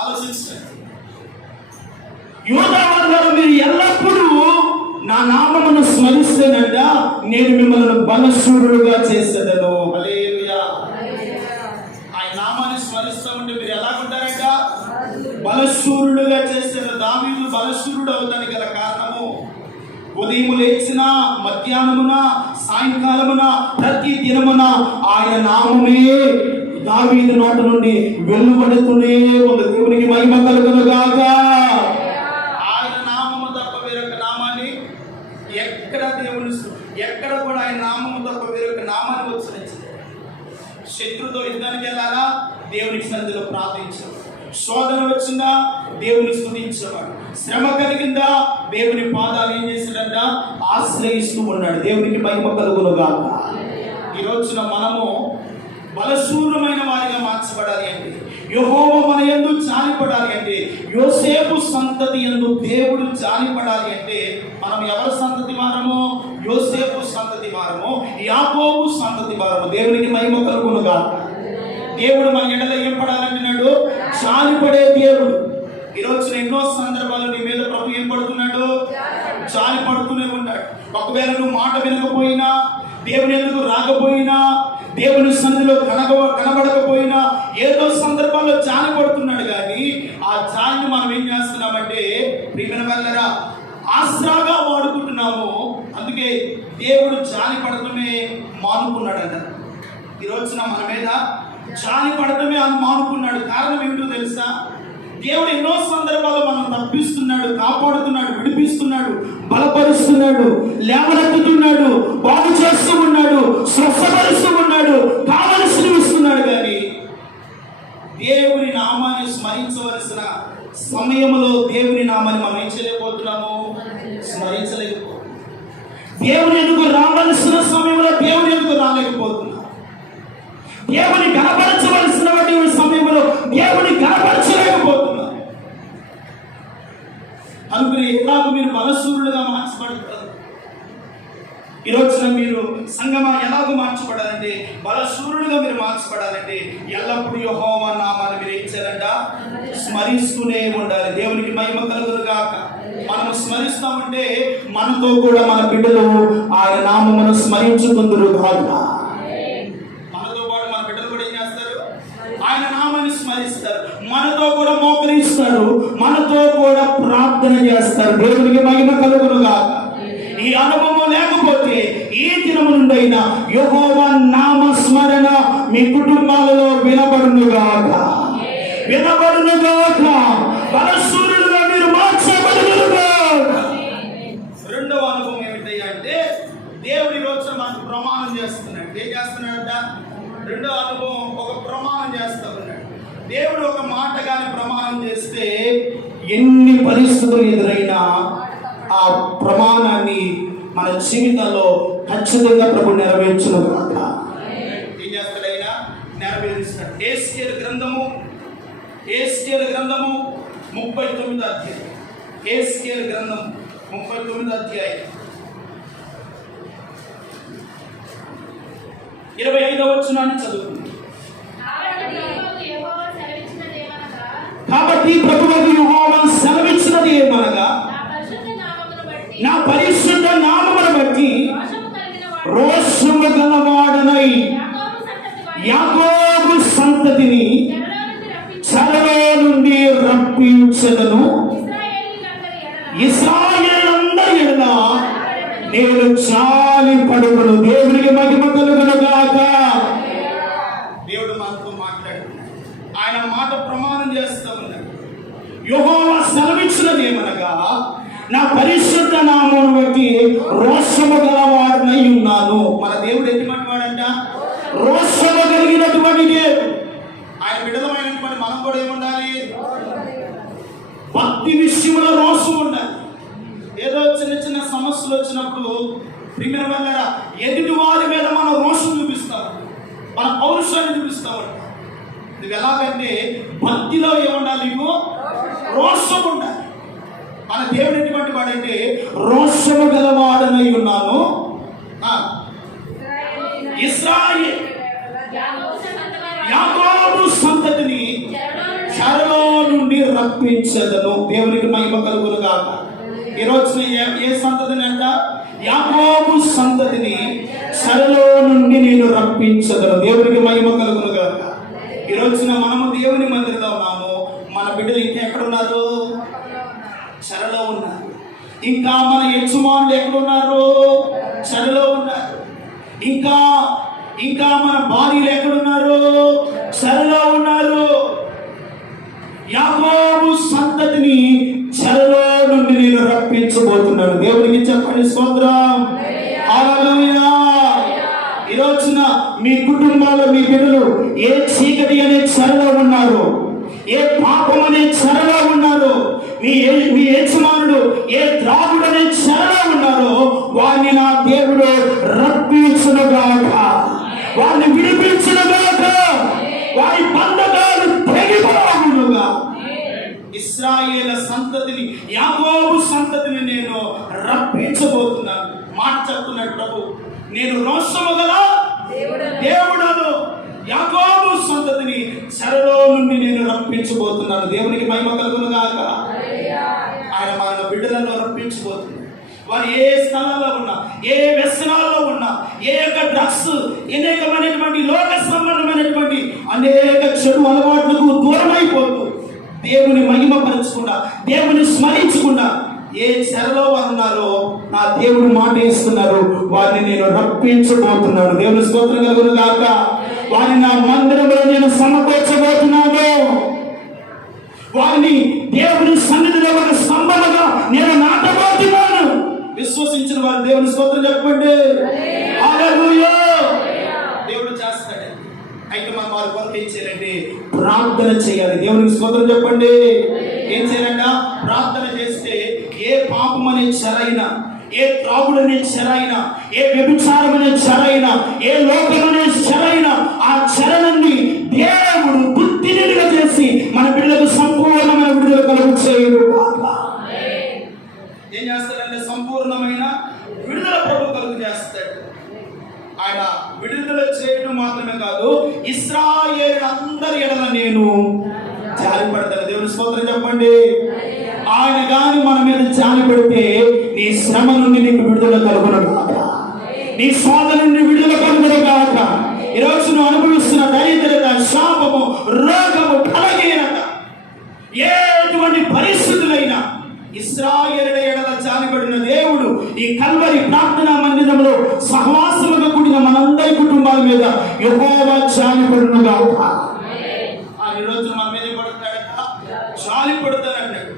ఆలోచించండి. యూదావారు గారు, మీరు ఎల్లప్పుడూ నా నామమును స్మరిస్తేనంట నేను మిమ్మల్ని బలశూరుడుగా చేసేదను. హల్లెలూయా. ఆయన నామాన్ని స్మరిస్తూ ఉంటే మీరు ఎలా ఉంటారంట? బలశూరుడుగా చేసేది. దావీదు బలశూరుడు అవుతానికి గల కారణము, ఉదయం లేచిన, మధ్యాహ్నమున, సాయంకాలమున, ప్రతి దినమున ఆయన నామమే దావీదు నోట నుండి వెలువడుతూనే ఉంది. దేవునికి మహిమ కలుగునుగాక. ఆయన నామము తప్ప వేరొక నామాన్ని ఎక్కడ కూడా ఆయన నామము తప్ప వేరొక నామాన్ని ఉచ్చరించలేదు. శత్రుతో యుద్ధానికి వెళ్ళాలా? దేవునికి సన్నిధిలో ప్రార్థించాడు. శోధన వచ్చిందా? దేవుని స్తుతించేవాడు. శ్రమ కలిగిందా? దేవుని పాదాలు ఏం చేశాడంట? ఆశ్రయిస్తూ ఉన్నాడు. దేవునికి మహిమ కలుగునుగాక. ఈ రోజున మనము బలశూరమైన వారిగా మార్చబడాలి అంటే, యెహోవా మన యందు జాలిపడాలి అంటే, యోసేపు సంతతి యందు దేవుడు జాలిపడాలి అంటే, మనం ఎవరి సంతతి వారము? యోసేపు సంతతి వారము, యాకోబు సంతతి వారము. దేవునికి మహిమ కలుగునుగాక. దేవుడు మన ఎడల ఏం పడాలంటున్నాడు? జాలిపడే దేవుడు. ఈరోజు ఎన్నో సందర్భాలు నీ మీద ప్రభు ఏం పడుతున్నాడు? జాలి పడుతూనే ఉన్నాడు. ఒకవేళ నువ్వు మాట వినకపోయినా, దేవుని ఎందుకు రాకపోయినా, దేవుని సన్నిధిలో కనబడకపోయినా ఏదో సందర్భాల్లో జాలి పడుతున్నాడు. కానీ ఆ జాలిని మనం ఏం చేస్తున్నామంటే ప్రియమైన వాళ్ళరా ఆసరాగా వాడుకుంటున్నాము. అందుకే దేవుడు జాలి పడటమే మానుకున్నాడంట. ఈ రోజున మన మీద జాలి పడటమే ఆయన మానుకున్నాడు. కారణం ఏమిటో తెలుసా? దేవుడు ఎన్నో సందర్భాలు మనం తప్పిస్తున్నాడు, కాపాడుతున్నాడు, విడిపిస్తున్నాడు, బలపరుస్తున్నాడు, లేవనెత్తుతున్నాడు, బాగు చేస్తూ ఉన్నాడు, స్వస్థపరుస్తూ ఉన్నాడు, కావలసినవి ఇస్తున్నాడు. కానీ దేవుని నామాన్ని స్మరించవలసిన సమయంలో దేవుని నామాన్ని మనం ఏం చేయలేకపోతున్నాము, స్మరించలేకపోతున్నాము. దేవుని ఎందుకు రావలసిన సమయంలో దేవుని ఎందుకు రాలేకపోతున్నాం. దేవుని కనపరచవలసిన సమయంలో దేవుని కనపరచలేకపోతున్నాం. అందుకని ఎలాగో మీరు బలశూరులుగా మార్చబడతారు. ఈ రోజున మీరు సంగమా ఎలాగో మార్చబడాలంటే, బలశూరులుగా మీరు మార్చబడాలంటే ఎల్లప్పుడూ యెహోవా నామాన్ని మీరు ఏం చేయాలంట, స్మరిస్తూనే ఉండాలి. దేవునికి మహిమ కలుగును గాక. మనం స్మరిస్తామంటే మనతో కూడా మన బిడ్డలు ఆయన నామమును స్మరించుకుందురు గాక. మనతో పాటు మన బిడ్డలు కూడా ఏం చేస్తారు, ఆయన నామాన్ని స్మరిస్తారు, మనతో కూడా మోకరిస్తారు, మనతో కూడా ప్రార్థన చేస్తారు. దేవునికి మహిమ కలుగును గాక. ఈ అనుభవం లేకపోతే ఈ దినము నుండైనా యెహోవా నామ స్మరణ మీ కుటుంబాలలో వినబడును గాక, వినబడును గాక. బలశూరులుగా మీరు మార్చబడును గాక. రెండవ అనుభవం ఏమిటి అంటే దేవుడి రోజు మనకు ప్రమాణం చేస్తున్నాడు. ఏం చేస్తున్నాడంట? రెండవ అనుభవం ఒక ప్రమాణం చేస్తా ఉన్నాడు. దేవుడు ఒక మాట కానీ ప్రమాణం చేస్తే ఎన్ని పరిస్థితులు ఎదురైనా ఆ ప్రమాణాన్ని మన జీవితంలో ఖచ్చితంగా ప్రభు నెరవేర్చును గాక. ఏం చేస్తాడైనా నెరవేరుస్తాడు. ఎహెజ్కేలు గ్రంథము 39వ అధ్యాయం. ఎహెజ్కేలు గ్రంథం 39వ అధ్యాయం 25వ వచనాన్ని చదువుకుందాం. కాబట్టి ప్రభువుకు యెహోవా సెలవిచ్చినది ఏమనగా, నా పరిశుద్ధ నామమును బట్టి రోషము గలవాడనై యాకోబు సంతతిని చెరలో నుండి రప్పించెదను. ఇశ్రాయేలులందరి ఎడల నేను జాలి పడుదును. దేవునికి మహిమ కలుగును గాక. దేవుడు మనతో మాట్లాడుతున్నాడు. ఆయన మాట ప్రమాణం చేస్తూ ఉన్నాడు. యెహోవా సెలవిచ్చినది ఏమనగా, నా పరిశుద్ధ నామమును బట్టి రోషము గలవాడనై ఉన్నాను. మన దేవుడు ఎటువంటి వాడంట? రోషము కలిగినటువంటి దేవుడు. ఆయన విడుదలమైనటువంటి మనం కూడా ఏముండాలి? భక్తి విషయంలో రోషం ఉండాలి. ఏదో చిన్న చిన్న సమస్యలు వచ్చినప్పుడు ప్రియమైన వాళ్ళారా ఎదుటి వారి మీద మనం రోషం చూపిస్తాం, మన పౌరుషాన్ని చూపిస్తాం. ఇది ఎలాగంటే భక్తిలో ఏముండాలి? నీకు రోషం ఉండాలి. మన దేవుడు ఎటువంటి వాడంటే రోషము గలవాడనై ఉన్నాను. ఇశ్రాయేలు యాకోబు సంతతిని చెరలో నుండి రప్పించెదను. దేవునికి మహిమ కలుగును గాక. ఈ రోజున ఏ సంతతిని అంట? యాకోబు సంతతిని చెరలో నుండి నేను రప్పించెదను. దేవునికి మహిమ కలుగును గాక. ఈ రోజున మనము దేవుని మందిరంలో ఉన్నాము. మన బిడ్డలు ఇంకెక్కడున్నారు? చెరలో ఉన్నారు. ఇంకా మన యజమానులు ఎక్కడున్నారు? చెరలో ఉన్నారు. ఇంకా మన భార్యలు ఎక్కడున్నారు? చెరలో ఉన్నారు. యాకోబు సంతతిని చెరలో నుండి నేను రప్పించబోతున్నాను. దేవునికి చెప్పండి స్తోత్రం. హల్లెలూయా. ఈ రోజున మీ కుటుంబాల్లో మీ బిడ్డలు ఏ చీకటి అనే చెరలో ఉన్నారు, ఏ పాపం అనే చెరలో ఉన్నారు, మీ యజమానుడు ఏ ద్రాగుడు అనే చెరలో ఉన్నారో వారిని నా దేవుడు రప్పించునుగాక, వారిని విడిపించునుగాక, వారి బంధకాలు తెగిపోవునుగా. ఇశ్రాయేలు సంతతిని యాకోబు సంతతిని నేను రప్పించబోతున్నాను. మాట చెప్తున్నాడు ప్రభు. నేను రోషము గల దేవుడను, యాకోబు సంతతిని చెరలో నుండి నేను రప్పించబోతున్నాను. దేవునికి మహిమ కలుగును గాక. ఆయన మన బిడ్డలను రప్పించబోతున్నాడు. వారు ఏ స్థలాల్లో ఉన్నా, ఏ వ్యసనాల్లో ఉన్నా, ఏ యొక్క డ్రగ్స్, అనేకమైనటువంటి లోక సంబంధమైనటువంటి అనేక చెడు అలవాట్లకు దూరమైపోతూ దేవుని మహిమపరచకుండా, దేవుని స్మరించకుండా ఏ చెరలో వారు ఉన్నారో నా దేవుడు మాట ఇస్తున్నారు, వారిని నేను రప్పించబోతున్నాను. దేవుని స్తోత్రం కలుగును గాక. వారిని నా మందిరంలో నేను సమకూర్చబోతున్నాను. వారిని దేవుని సన్నిధిలో ఒక స్తంభముగా నేను నాటబోతున్నాను. విశ్వసించిన వారు దేవుని స్తోత్రం చెప్పండి. హల్లెలూయా. దేవుడు చేస్తాడు. అయితే మనం వారి కొరకు ఏం చేయాలంటే ప్రార్థన చేయాలి. దేవునికి స్తోత్రం చెప్పండి. ఏం చేయాలంట? ప్రార్థన చేస్తే ఏ పాపం అనే చెరైనా, ఏ త్రాగుడు అనే చెరైనా, ఏ వ్యభిచారం అనే చెరైనా, ఏ లోకం అనే చెరైనా ఆ చెరలన్నీ దేవుడు బుద్ధినిగా చేసి మన బిడ్డలకు సంపూర్ణమైన విడుదల కలుగు చేయడు. ఏం చేస్తాడంటే సంపూర్ణమైన విడుదల ప్రభు కలుగు చేస్తాడు. ఆయన విడుదల చేయడం మాత్రమే కాదు, ఇశ్రాయేలు అందరి ఎడల నేను జాలిపడతాను. దేవుని స్తోత్రం చెప్పండి. ఆయన గాని మన మీద జాలి పెడితే నీ శ్రమ నుండి నీకు విడుదల కలుగును గాక, నీ శోధన నుండి విడుదల కలుగును గాక. ఈరోజు నువ్వు అనుభవిస్తున్న దరిద్రత, శాపము, రోగము, బలహీనత, ఎటువంటి పరిస్థితులైనా ఇశ్రాయేలు ఎడల జాలిపడిన దేవుడు ఈ కల్వరి ప్రార్థనా మందిరంలో సహవాసముగా కూడిన మనందరి కుటుంబాల మీద యెహోవా జాలిపడును గాక. ఈ రోజు మన మీద పడతాడట, జాలి పడతాడన్నాడు.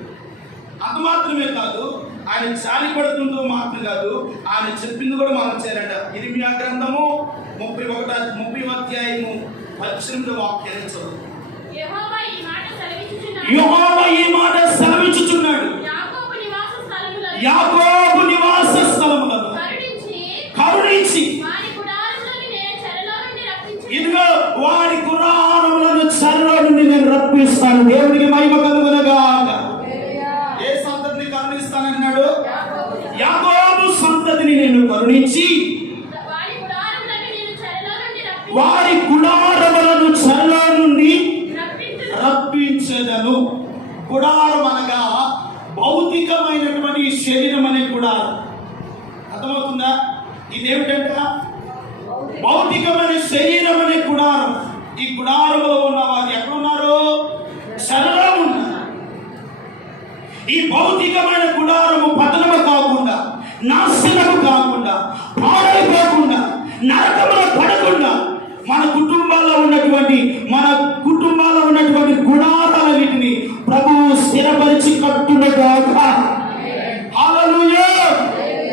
అంత మాత్రమే కాదు, ఆయన జాలి పడుతుందో మాత్రం కాదు, ఆయన చెప్పింది కూడా మనం చేయాలంట. ఇర్మియా గ్రంథము 31వ అధ్యాయము 18వ వాక్యాన్ని చదువు. యెహోవా ఈ మాట సెలవిచ్చుచున్నాడు, యాకోబు నివాస స్థలములను కరుణించి ఇదిగో వారి గుడారములను చెరలో నుండి నేను రప్పిస్తాను. దేవునికి మహిమ కలుగును గాక. ఏ సంతతిని కరుణిస్తానన్నాడు? యాకోబు సంతతిని నేను కరుణించి వారి గుడారములను చెరలో నుండి రప్పించెదను. గుడారం అనగా భౌతికమైనటువంటి శరీరం అనే గుడారం. అర్థమవుతుందా? ఇదేమిటంట? భౌతికమైన శరీరం అనే గుడారం. ఈ గుడారంలో ఉన్న వారు ఎక్కడున్నారు? చెరలో ఉన్నారు. ఈ భౌతికమైన గుడారము పతనము కాకుండా, నాశనము కాకుండా, పాడైపోకుండా, నరకములో పడకుండా మన కుటుంబాల్లో ఉన్నటువంటి గుడారాలన్నిటిని ప్రభువు స్థిరపరిచి కట్టునుగాక. హల్లెలూయా.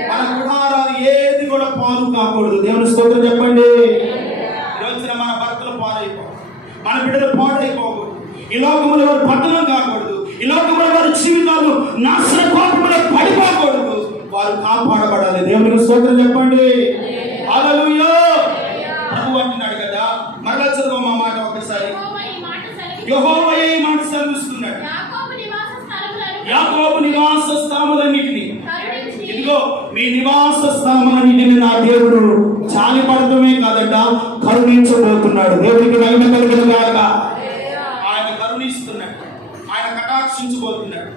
మన గుడారాలు ఏది కూడా పాడు కాకూడదు. దేవుని స్తోత్రం చెప్పండి. ఈరోజున మన భర్తలు పాడైపోకూడదు, మన బిడ్డలు పాడైపోకూడదు, ఈ లోకములో వారు పతనం కాకూడదు, ఈ లోకములో వారి జీవితాలు నాశన కోపంలో పడిపోకూడదు. వారు కాపాడబడాలి. దేవునికి స్తోత్రం చెప్పండి. హల్లెలూయా. ప్రభు అంటున్నాడు కదా, మరలా చదువు మా మాట ఒకసారి. యెహోవా ఈ మాట సెలవిస్తున్నాడు, యాకోబు నివాస స్థలములన్నిటిని, ఇదిగో మీ నివాస స్థలములన్నిటిని నా దేవుడు జాలి పడటమే కాదట, కరుణించబోతున్నాడు. దేవునికి మహిమ కలుగును గాక. ఆయన కరుణిస్తున్నాడు, ఆయన కటాక్షించబోతున్నాడు,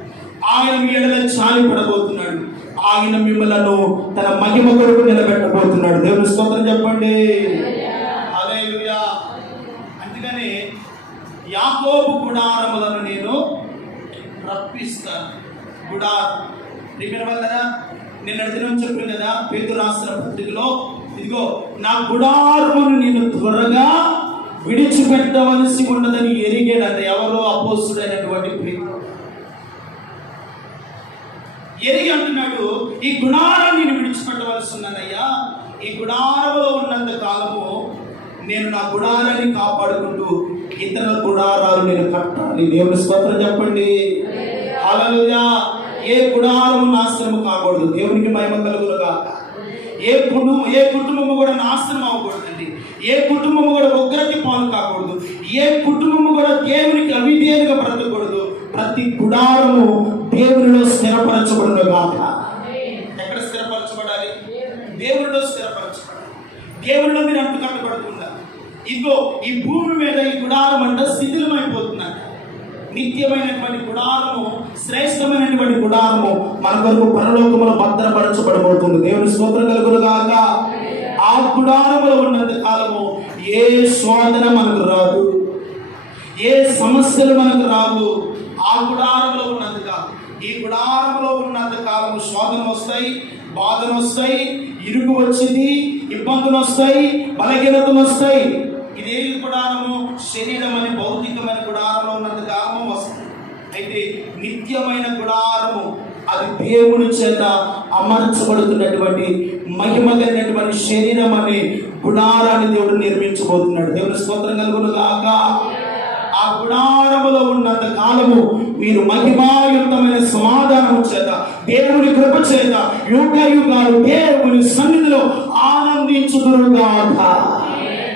ఆయన మీ ఎడల జాలి పడబోతున్నాడు, ఆయన మిమ్మలను తన మహిమ కొరకు నిలబెట్టబోతున్నాడు. దేవుని స్తోత్రం చెప్పండి. హల్లెలూయా. అందుకని యాకోబు గుడారములను నేను రప్పిస్తాను. గుడారం ప్రియమైన వాళ్ళరా, నిన్న దినం చెప్పాను కదా పేతురు రాసిన పత్రికలో, ఇదిగో నా గుడారమును నేను త్వరగా విడిచిపెట్టవలసి ఉండదని ఎరిగాడంట. ఎవరో అపోస్తుడైనటువంటి పేతురు ఎరిగి అంటున్నాడు, ఈ గుడారాన్ని నేను విడిచిపెట్టవలసి ఉన్నదయ్యా. ఈ గుడారంలో ఉన్నంత కాలము నేను నా గుడారాన్ని కాపాడుకుంటూ ఇతర గుడారాలు నేను కట్టాలి. దేవుని స్తోత్రం చెప్పండి. హల్లెలూయా. ఏ గుడారము నాశనము కాకూడదు. దేవునికి మహిమ కలుగును గాక. ఏ కుటుంబము కూడా నాశనం అవ్వకూడదండి. ఏ కుటుంబము కూడా ఉగ్రతి పాలు కాకూడదు. ఏ కుటుంబము కూడా దేవునికి అవిధేయులుగా బ్రతకూడదు. ప్రతి గుడారము దేవునిలో స్థిరపరచబడును గాక. ఎక్కడ స్థిరపరచబడాలి? దేవునిలో స్థిరపరచబడాలి. దేవునిలో మీరు అంటు కట్టబడుతుందా? ఇదిగో ఈ భూమి మీద ఈ గుడారం అంటే శిథిలమైపోతుందంట. నిత్యమైనటువంటి గుడారము, శ్రేష్టమైనటువంటి గుడారము మన కొరకు పరలోకములో భద్రపరచబడబోతుంది. దేవుని స్తోత్రం కలుగును గాక. ఆ గుడారములో ఉన్నంత కాలము ఏ శోధన మనకు రాదు, ఏ సమస్యలు మనకు రావు. ఆ గుడారంలో ఉన్నంత కాలం, ఈ గుడారంలో ఉన్నంత కాలము శోధనలు వస్తాయి, బాధలు వస్తాయి, ఇరుకు వచ్చింది, ఇబ్బందులు వస్తాయి, బలహీనతలు వస్తాయి. ఇదే గుడారము శరీరం అని భౌతికమైన గుడారంలో ఉన్నంత కాలము వస్తుంది. అయితే నిత్యమైన గుడారము అది దేవుని చేత అమర్చబడుతున్నటువంటి మహిమ కలిగినటువంటి శరీరం అనే గుడారాన్ని దేవుడు నిర్మించబోతున్నాడు. దేవుని స్తోత్రం కలుగును గాక. ఆ గుడారములో ఉన్నంత కాలము మీరు మహిమాయుక్తమైన సమాధానము చేత, దేవుని కృప చేత యుగ యుగాలు దేవుని సన్నిధిలో ఆనందించుదురుగాక.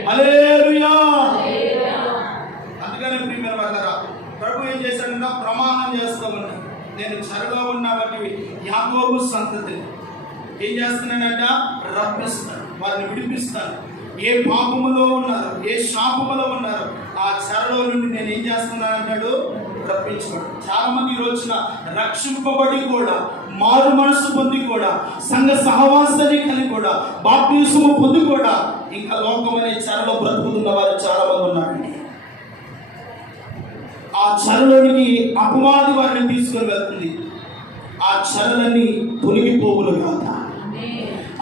హల్లెలూయా. అందుకనే ప్రియమైన వారలారా, ప్రభు ఏం చేశాడన్నా ప్రమాణం చేస్తూ ఉన్నాడు. నేను చెరలో ఉన్న వాటి యాకోబు సంతతిని ఏం చేస్తున్నానంట? రప్పిస్తాను, వారిని విడిపిస్తాను. ఏ పాపములో ఉన్నారు, ఏ శాపములో ఉన్నారు, ఆ చెరలో నుండి నేను ఏం చేస్తున్నానంటాడు? రప్పించుకోడు. చాలా మంది ఈ రోజున రక్షింపబడి కూడా, మారు మనసు పొంది కూడా, సంఘ సహవాసాన్ని కలిగి కూడా, బాప్తిస్మము పొంది కూడా ఇంకా లోకం అనే చెరలో బ్రతుకుతున్న వారు చాలా మంది ఉన్నారండి. ఆ చెరలోనికి అపవాది వారిని తీసుకొని వెళ్తుంది. ఆ చెరలన్నీ తొలగిపోవులు కాక,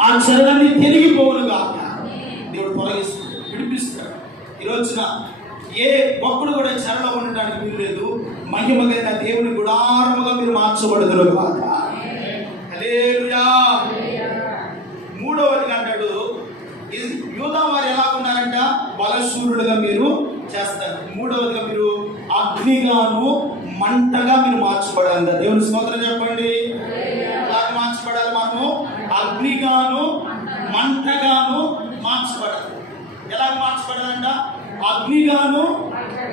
ఆ చెరలన్నీ తిరిగిపోవులు కాక దేవుడు తొలగిస్తాడు, విడిపిస్తాడు. ఈ రోజున ఏ ఒక్కడు కూడా చెరలో ఉండడానికి వీలు లేదు. మహిమ కలిగిన దేవుని గుడారముగా మీరు మార్చబడుదురు కాక. హల్లెలూయా. మూడవది అంటాడు, యూదా వారు ఎలా ఉన్నారంట? బలశూరుడుగా మీరు చేస్తారు. మూడవదిగా మీరు అగ్నిగాను మంటగా మీరు మార్చబడాలి. దేవుని స్తోత్రం చెప్పండి. ఎలా మార్చబడాలి? మనము అగ్నిగాను మంటగాను మార్చబడాలి. ఎలా మార్చబడాలంట? అగ్నిగాను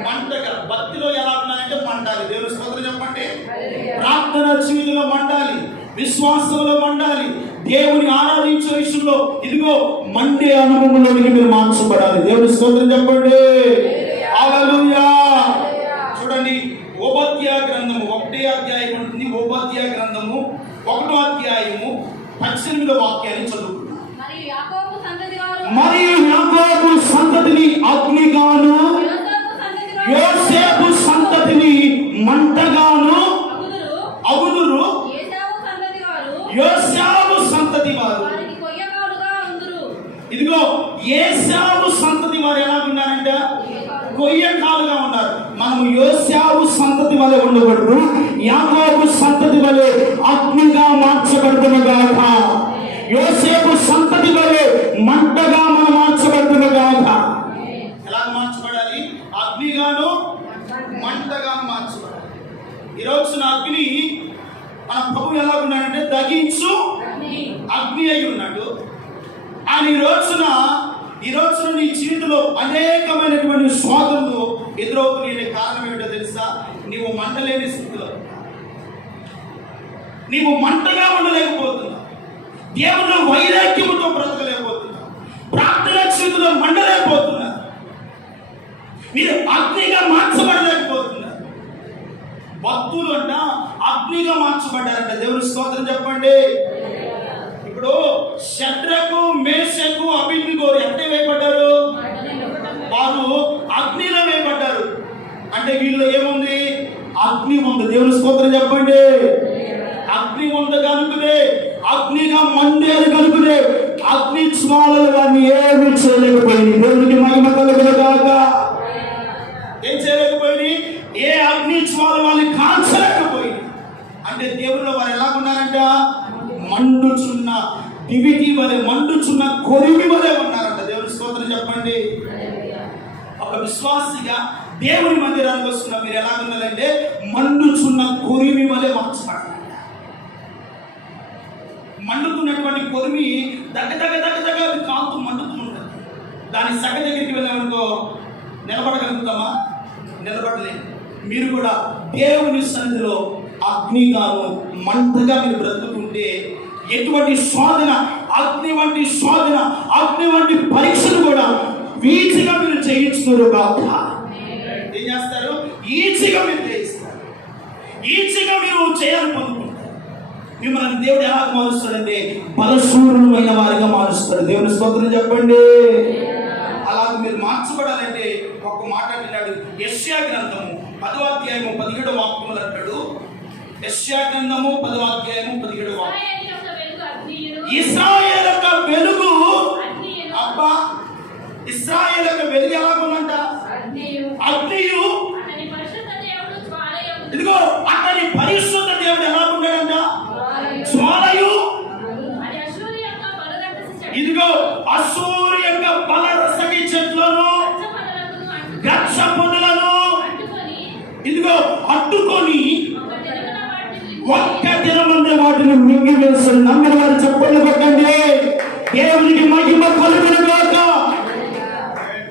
మంటగా. భక్తిలో ఎలా ఉన్నారంటే మండాలి. దేవుని స్తోత్రం చెప్పండి. ప్రార్థన జీవితంలో మండాలి, విశ్వాసంలో మండాలి, దేవుని ఆరాధించే విషయంలో ఇదిగో మండే అనుభవంలోనికి మీరు మార్చబడాలి. దేవుని స్తోత్రం చెప్పండి. హల్లెలూయా. చూడండి, ఓబద్యా గ్రంథము 1వ అధ్యాయం ఉంటుంది. ఓబద్యా గ్రంథము 1వ అధ్యాయము 18వ వాక్యాన్ని చదువుకుందాం. మరియు యాకోబు సంతతిని అగ్నిగాను, యోసేపు సంతతిని మంటగాను అగుదురు. యోసేపు సంతతి వారు, ఇదిగో ఏశావు సంతతి వారు ఎలా ఉన్నారంటే కొయ్యకాలుగా ఉన్నారు. మనము యోసేపు సంతతి వలె ఉండకూడదు, యాకోబు సంతతి వలె అగ్నిగా మార్చబడుతున్నగాక. యోసేపు సంతతి వలె మంటగా మనం మార్చబడుతున్నగాక. ఎలా మార్చబడాలి? అగ్నిగాను మంటగా మార్చబడాలి. ఈ రోజున అగ్ని మన ప్రభు ఎలా ఉన్నాడంటే దగించు అగ్ని అయి ఉన్నాడు. ఆయన ఈ రోజున నీ జీవితంలో అనేకమైనటువంటి శోధనలు ఎదురవుతున్న కారణం ఏమిటో తెలుసా? నీవు మంటలేని స్థితిలో, నీవు మంటగా ఉండలేకపోతున్నావు, దేవుని వైరాగ్యముతో బ్రతకలేకపోతున్నావు, ప్రార్థన స్థితిలో మండలేకపోతున్నా, మీరు అగ్నిగా మార్చబడలేకపోతున్నారు. భక్తులు అంట అగ్నిగా మార్చబడ్డారంట. దేవుని స్తోత్రం చెప్పండి. ఇప్పుడు షడ్రకు, మేషకు, అబేద్నెగో ఎక్కడ వేయబడ్డారు? వారు అగ్నిలో వేయబడ్డారు. అంటే వీళ్ళు ఏముంది? అగ్ని ఉంది. దేవుని స్తోత్రం చెప్పండి. అగ్ని ఉంది కనుకనే, అగ్నిగా మండేది కనుకనే అగ్ని జ్వాలలు వారిని ఏమి చేయలేకపోయింది. దేవునికి మహిమ కలుగును గాక. ఏం చేయలేకపోయింది? ఏ అగ్ని జ్వాల వాళ్ళని కాల్చలేకపోయింది. అంటే దేవుళ్ళు వారు ఎలా ఉన్నారంట? మండుచున్న దివిటి వలె, మండుచున్న కొరివి వలె ఉన్నారంట. దేవుని స్తోత్రం చెప్పండి. ఒక విశ్వాసిగా దేవుని మందిరానికి వస్తున్న మీరు ఎలా ఉన్నారంటే మండుచున్న కొరివి వలె మార్చబడాలి. మండుతున్నటువంటి కొరిమి దగ్గర కాంతు మండుతూ ఉంటుంది. దాని సగ దగ్గరికి వెళ్ళామనుకో నిలబడగలుగుతామా? నిలబడలేదు. మీరు కూడా దేవుని సన్నిధిలో అగ్నిగాను మంటగా మీరు బ్రతుకుంటే ఎటువంటి శోధన, అగ్ని వంటి శోధన, అగ్ని వంటి పరీక్షలు కూడా ఈజీగా మీరు చేయించుతారు కాక. ఏం చేస్తారు? ఈజీగా మీరు చేయిస్తారు, ఈజీగా మీరు చేయాలి పొందుకుంటారు. మిమ్మల్ని దేవుడు ఎలా మారుస్తాడంటే బలశూరులమైన వారిగా మారుస్తాడు. దేవుని స్తోత్రం చెప్పండి. అలాగే మీరు మార్చబడాలంటే ఒక మాట అంటున్నాడు. యెషయా గ్రంథము 10వ అధ్యాయము 17వ వాక్యములు అంటాడు. యెషయా గ్రంథము 10వ అధ్యాయము 17వ వాక్యం. ఇశ్రాయేలు యొక్క వెలుగు, అబ్బా ఇశ్రాయేలు యొక్క వెలుగు ఎలాగుందంట? అగ్నియు. ఇదిగో అతని పరిశుద్ధ దేవుడు ఎలా ఉన్నాడంట? జ్వాలయు. ఇదిగో అసూరు యొక్క బలరసకి చెట్లను, గచ్చ పొదలను ఇదిగో అడ్డుకొని ఒక్క దినమందే వాటిని మింగివేస్తాడు. నమ్మిన వారు చెప్పండి కొట్టండి. దేవునికి మహిమ కలుగును గాక.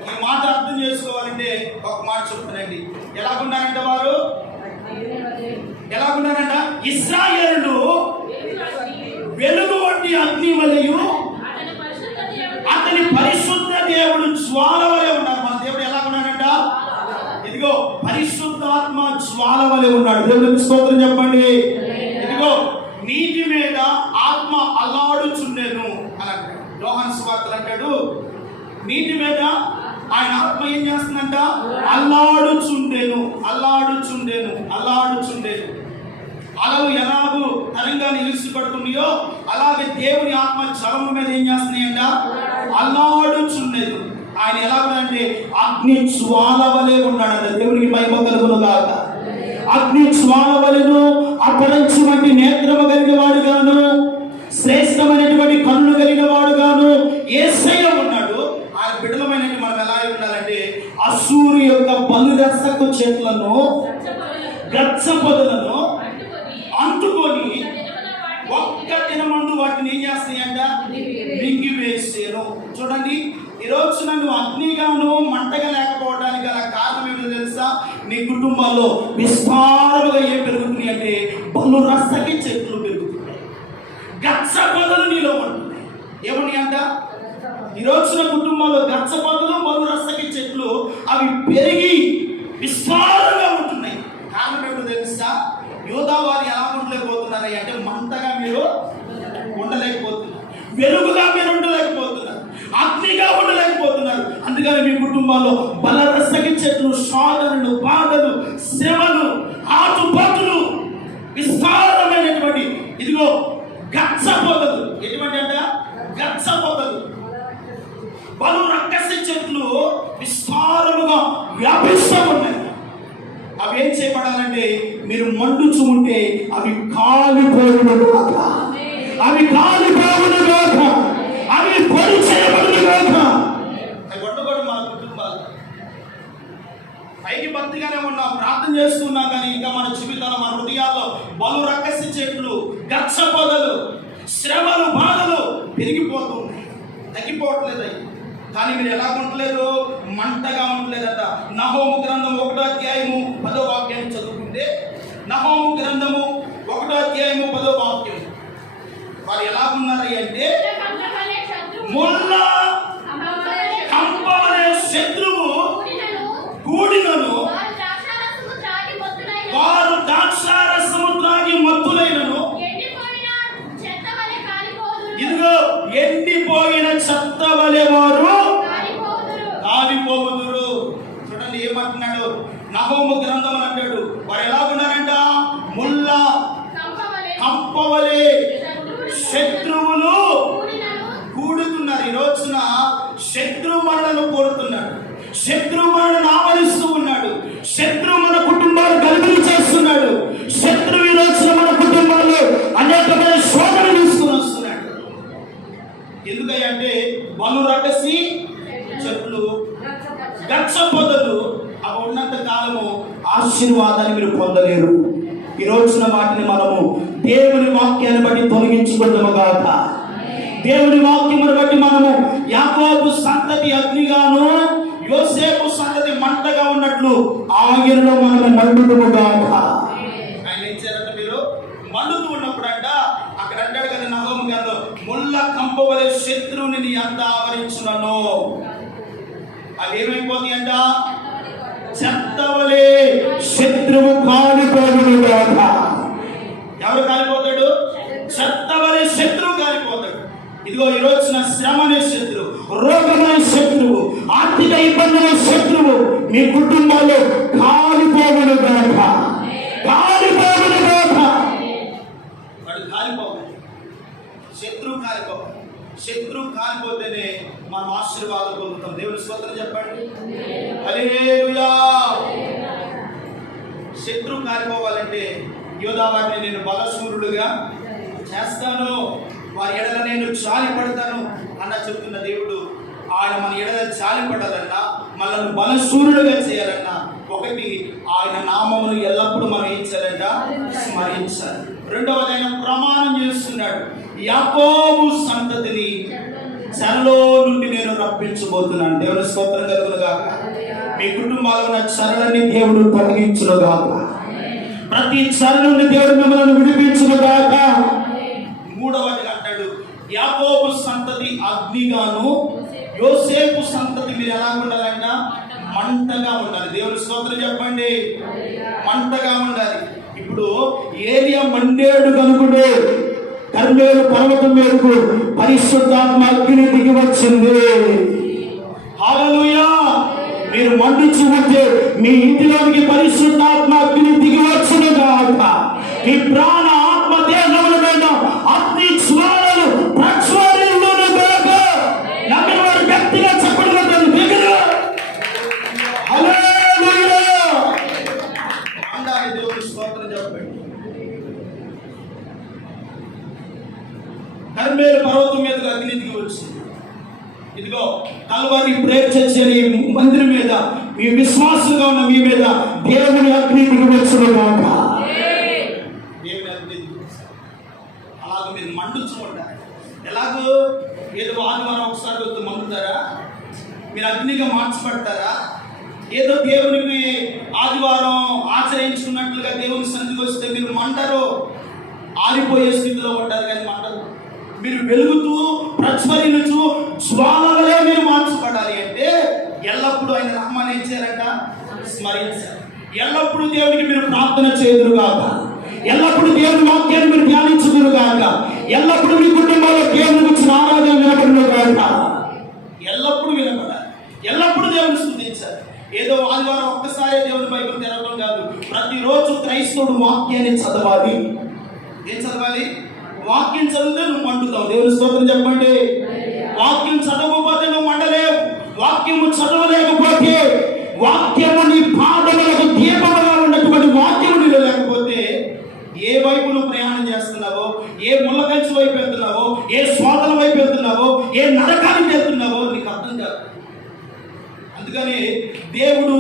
ఈ మాట అర్థం చేసుకోవాలంటే ఒక మాట చెప్తానండి. ఎలాగున్నారంట వారు? ఎలాగున్నారంట? ఇశ్రాయేలు వెలుగు వంటి అగ్ని వలెయు అతని పరిశుద్ధ దేవుడు జ్వాల వలె ఉన్నారు. మన దేవుడు ఎలాగున్నాడంట? ఇదిగో పరిశుద్ధాత్మ జ్వాల వలె ఉన్నాడు. దేవునికి స్తోత్రం చెప్పండి. ఇదిగో నీటి మీద ఆత్మ అల్లాడుచుండెను అని అంటాడు. యోహాను సువార్తలు అంటాడు, నీటి మీద ఆయన ఆత్మ ఏం చేస్తుందంట? అల్లాడుచుండెను, అల్లాడుచుండెను, అల్లాడుచుండెను. అలలు ఎలాగూ తరంగాన్ని ఇరుసు పడుతున్నాయో అలాగే దేవుని ఆత్మ జలము మీద ఏం చేస్తున్నాయంట? అల్లాడుచుండెను. ఆయన ఎలాగంటే అగ్ని జ్వాల వలె ఉన్నాడంట. దేవునికి మహిమ కలుగును గాక. అగ్ని జ్వాల వలెను, అపరంచు నేత్రము కలిగిన వాడుగాను, శ్రేష్టమైనటువంటి కన్నులు కలిగిన వాడుగాను యేసయ్య ఉన్నాడు. ఆయన బిడ్డలమైనటువంటి మనం ఎలా ఉండాలంటే అసూరు యొక్క బలురసకు చేతులను, గచ్చ పొదలను అంటుకొని ఒక్క దినమందు వాటిని ఏం చేస్తాయంట? మింగివేసేను. చూడండి, ఈరోజు నన్ను అగ్నిగాను మంటగా లేకపోవడానికి గల కారణం ఏంటో తెలుసా? నీ కుటుంబాల్లో విస్తారముగా ఏం పెరుగుతున్నాయి అంటే బలు రసకి చెట్లు పెరుగుతున్నాయి, గచ్చ పొదలు నీలో ఉంటున్నాయి. ఏమని అంట? ఈరోజు నా కుటుంబాల్లో గచ్చ పొదలు, బలు రసకి చెట్లు అవి పెరిగి విస్తారంగా ఉంటున్నాయి. కారణం ఏంటో తెలుసా? యోధా వారు ఎలా ఉండలేకపోతున్నారు అంటే మంటగా మీరు ఉండలేకపోతున్నారు, వెలుగుగా మీరు ఉండలేకపోతున్నారు, అగ్నిగా ఉండలేకపోతున్నారు. అందుకని మీ కుటుంబాల్లో బలరసకి చెట్లు, శోధనలు, బాధలు, శ్రమలు, ఆటుపాటులు, విస్తారమైనటువంటి ఇదిగో గచ్చ పొదలు. ఎటువంటి అంట? గచ్చ పొదలు, బలు రక్కసి చెట్లు విస్తారముగా వ్యాపిస్తూ ఉన్నాయి. అవి ఏం చేయబడాలంటే మీరు మండుచు ఉంటే అవి కాలిపోవును గాక, అవి కాలిపోవును గాక, అవి పొడి చేయబడును గాక. అవి వండుకోవడం మన కుటుంబాలు. పైకి భక్తిగానే ఉన్నాం, ప్రార్థన చేస్తున్నాం, కానీ ఇంకా మన జీవితాల్లో, మన హృదయాల్లో బలు రక్కసి చెట్లు, గచ్చ పొదలు, శ్రమలు, బాధలు పెరిగిపోతున్నాయి, తగ్గిపోవట్లేదు. కానీ మీరు ఎలా ఉండలేదు? మంటగా ఉండలేదట. నహోము గ్రంథం 1వ అధ్యాయము 10వ వాక్యం చదువుకుంటే, నహోము గ్రంథము 1వ అధ్యాయము 10వ వాక్యం, వారు ఎలా ఉన్నారు అంటే ముళ్ళ కంపవలే శత్రువు కూడినను, వారు ద్రాక్షారసము త్రాగి మత్తులైనను, ఇదిగో ఎండిపోయిన చెత్త వలె వారు కాలిపోవుదురు. చూడండి ఏమంటున్నాడు? నహోము గ్రంథం అంటాడు, వారు ఎలా ఉన్నారంట? ముళ్ళ కంపవలే శత్రువులు కూడుతున్నారు. ఈ రోజున శత్రువు మనలను కోరుతున్నాడు, శత్రువు మనల్ని ఆవరిస్తూ ఉన్నాడు, శత్రువు మన కుటుంబాలు గలిబిలి చేస్తున్నాడు, శత్రువు ఈ రోజున మన కుటుంబాల్లో అనేకమైన శోధనలు తీసుకుని వస్తున్నాడు. ఎందుకంటే బలు రకసి చెట్లు, గచ్చ పొదలు అవి ఉన్నంత కాలము ఆశీర్వాదాన్ని మీరు పొందలేరు. ఈ రోజున వాటిని మనము దేవుని వాక్యాన్ని బట్టి తొలగించుకుంటాము గాక. దేవుని వాక్యమును బట్టి మనము యాకోబు సంతతి అగ్నిగాను, యోసేపు సంతతి మంటగా ఉన్నట్లు ఆయనలో మనము మండుదుము గాక. ఆయన ఏం చేయాలంటే మీరు మండుతూ ఉన్నప్పుడు అంట అక్కడ అంటాడు కదా నహోము గారు, ముళ్ళ కంపవలే శత్రువుని నీ అంత ఆవరించునను. అవి ఏమైపోతాయి అంట? చెత్తవలే శత్రువు కాలిపోవును గాక. ఎవరు కాలిపోతాడు? శ్రమ అనే శత్రువు, రోగమనే శత్రువు, ఆర్థిక ఇబ్బంది అనే శత్రువు మీ కుటుంబాల్లో కాలిపోవును గాక, కాలిపోవును గాక. వాడు కాలిపోవాలి, శత్రువు కాలిపోవాలి. శత్రువు కాలిపోతేనే మనం ఆశీర్వాదం పొందుతాం. దేవుని స్తోత్రం చెప్పండి. హల్లెలూయా. శత్రువు కాలిపోవాలంటే యోధా వారిని నేను బలశూరుడుగా చేస్తాను, వారి ఎడల నేను జాలి పడతాను అన్న చెప్తున్న దేవుడు, ఆయన మన ఎడల జాలి పడాలన్నా, మనల్ని బలశూరుడుగా చేయాలన్నా, ఒకటి ఆయన నామమును ఎల్లప్పుడూ మనం ఏం చేయాలంట? స్మరించాలి. రెండవది ఆయన ప్రమాణం చేస్తున్నాడు, యాకోబు సంతతిని చెరలో నుండి నేను రప్పించబోతున్నాను. దేవుని స్తోత్రం కలుగును గాక. మీ కుటుంబాల్లో ఉన్న చెరలన్నీ దేవుడు తొలగించును గాక. ప్రతి చెర నుండి దేవుడు మిమ్మల్ని విడిపించును గాక. మూడవది అంటాడు, యాకోబు సంతతి అగ్నిగాను, యోసేపు సంతతి మీరు ఎలా ఉండాలంట? మంటగా ఉండాలి. దేవుని స్తోత్రం చెప్పండి. మంటగా ఉండాలి. ఇప్పుడు ఏలియా మండేడు కనుకుడు, కర్మేలు పర్వతం మేరకు పరిశుద్ధాత్మ అగ్ని దిగి వచ్చింది. హల్లెలూయా. మీరు మండించి ఉంటే మీ ఇంటిలోనికి పరిశుద్ధాత్మ అగ్ని దిగి వచ్చును గాక. మీ ప్రాణ ఆత్మ దేహముల మీద అగ్ని జ్వాలలు ప్రజ్వలిల్లును గాక. నమ్మిన వారు గట్టిగా చెప్పండి. హల్లెలూయా. అందాలి. దేవుని స్తోత్రం చెప్పండి. కర్మేలు పర్వతం మీదకి అగ్ని దిగి వచ్చింది. ఇదిగో కల్వరి ప్రేయర్ చర్చ్ అనే మందిరం మీద మీ విశ్వాసంగా ఉన్న మీ మీద దేవుని అగ్ని దిగి వచ్చును గాక. దేవుని అగ్ని దిగి వచ్చును. అలాగే మీరు మండుచు ఉంటారు. ఎలాగో ఏదో ఆదివారం ఒకసారి వద్దు మండుతారా? మీరు అగ్నిగా మార్చబడతారా? ఏదో దేవునికి ఆదివారం ఆచరించుకున్నట్లుగా దేవుని సన్నిధికి వస్తే మీరు మంటరు, ఆరిపోయే స్థితిలో ఉంటారు, కానీ మంటరు. మీరు వెలుగుతూ ప్రజ్వలించు జ్వాలలే మీరు మార్చబడాలి అంటే ఎల్లప్పుడూ ఆయన నామాన్ని ఏం చేయాలంట? స్మరించాలి. ఎల్లప్పుడూ దేవునికి మీరు ప్రార్థన చేదురుగాక, ఎల్లప్పుడూ దేవుని వాక్యాన్ని మీరు ధ్యానించుదురుగాక, ఎల్లప్పుడూ మీ కుటుంబంలో దేవుని గురించి ఆరాధన వినపడునుగాక. ఎల్లప్పుడూ వినపడాలి, ఎల్లప్పుడూ దేవుని స్తుతించాలి. ఏదో ఆదివారం ఒక్కసారి దేవుని బైబిల్ తెరవడం కాదు, ప్రతిరోజు క్రైస్తవుడు వాక్యాన్ని చదవాలి. ఏం చదవాలి? వాక్యం చదివితే నువ్వు మండుతావు. దేవుని స్తోత్రం చెప్పండి. వాక్యం చదవకపోతే నువ్వు మండలేవు. వాక్యము చదవలేకపోతే, వాక్యము నీ పాదములకు దీపముగా ఉన్నటువంటి వాక్యము నీలో లేకపోతే, ఏ వైపు నువ్వు ప్రయాణం చేస్తున్నావో, ఏ ముళ్ళకంచి వైపు వెళ్తున్నావో, ఏ స్వాదల వైపు వెళ్తున్నావో, ఏ నరకానికి వెళ్తున్నావో నీకు అర్థం కాదు. అందుకని దేవుడు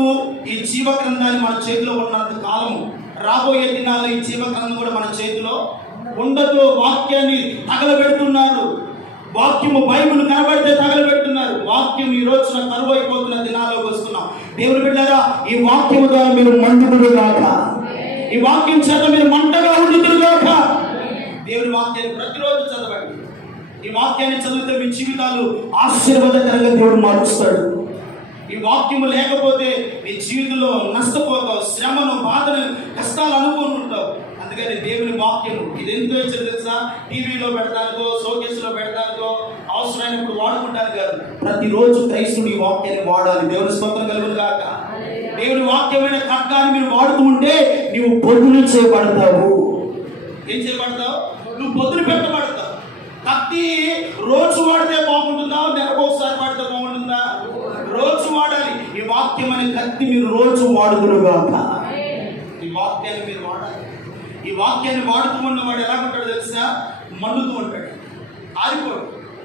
ఈ జీవగ్రంథాన్ని మన చేతిలో ఉన్నంత కాలము, రాబోయే దినాల్లో ఈ జీవగ్రంథం కూడా మన చేతిలో ఉండదు. వాక్యాన్ని తగలబెడుతున్నారు. వాక్యము బైబిల్ కనబడితే తగలబెడుతున్నారు. వాక్యం ఈ రోజున కరువు అయిపోతున్న దినాల్లోకి వస్తున్నాం. దేవుని బిడ్డలారా, ఈ వాక్యము ద్వారా మీరు మండుదురు గాక. ఈ వాక్యం చేత మీరు మంటగా ఉండుదురు గాక. దేవుని వాక్యాన్ని ప్రతిరోజు చదవండి. ఈ వాక్యాన్ని చదివితే మీ జీవితాలు ఆశీర్వాదకరంగా దేవుడు మారుస్తాడు. ఈ వాక్యము లేకపోతే నీ జీవితంలో నష్టపోతావు, శ్రమను, బాధను, కష్టాలు అనుకుంటుంటావు. అందుకని దేవుని వాక్యము ఇది ఎంతో ఇచ్చారు తెలుసా? టీవీలో పెడతానుకో, షోకేస్లో పెడతానుకో, అవసరమైనప్పుడు వాడుకుంటాను కాదు. ప్రతిరోజు క్రైస్తుడు ఈ వాక్యాన్ని వాడాలి. దేవుని స్తోత్రం కలుగును గాక. దేవుని వాక్యమైన ఖడ్గాన్ని మీరు వాడుతూ ఉంటే నువ్వు పొద్దున చేయబడతావు. ఏం చేయబడతావు? నువ్వు పొద్దున పెట్టబడతావు. కత్తి రోజు వాడితే బాగుంటుందా? నెలకు ఒకసారి వాడితే బాగుంటుందా? రోజు వాడాలి. ఈ వాక్యం అనే కత్తి మీరు రోజు వాడుదురుగాక. ఈ వాక్యాన్ని మీరు వాడాలి. ఈ వాక్యాన్ని వాడుతూ ఉన్నవాడు ఎలా ఉంటాడు తెలుసా? మండుతూ ఉంటాడు, ఆరిపోడు.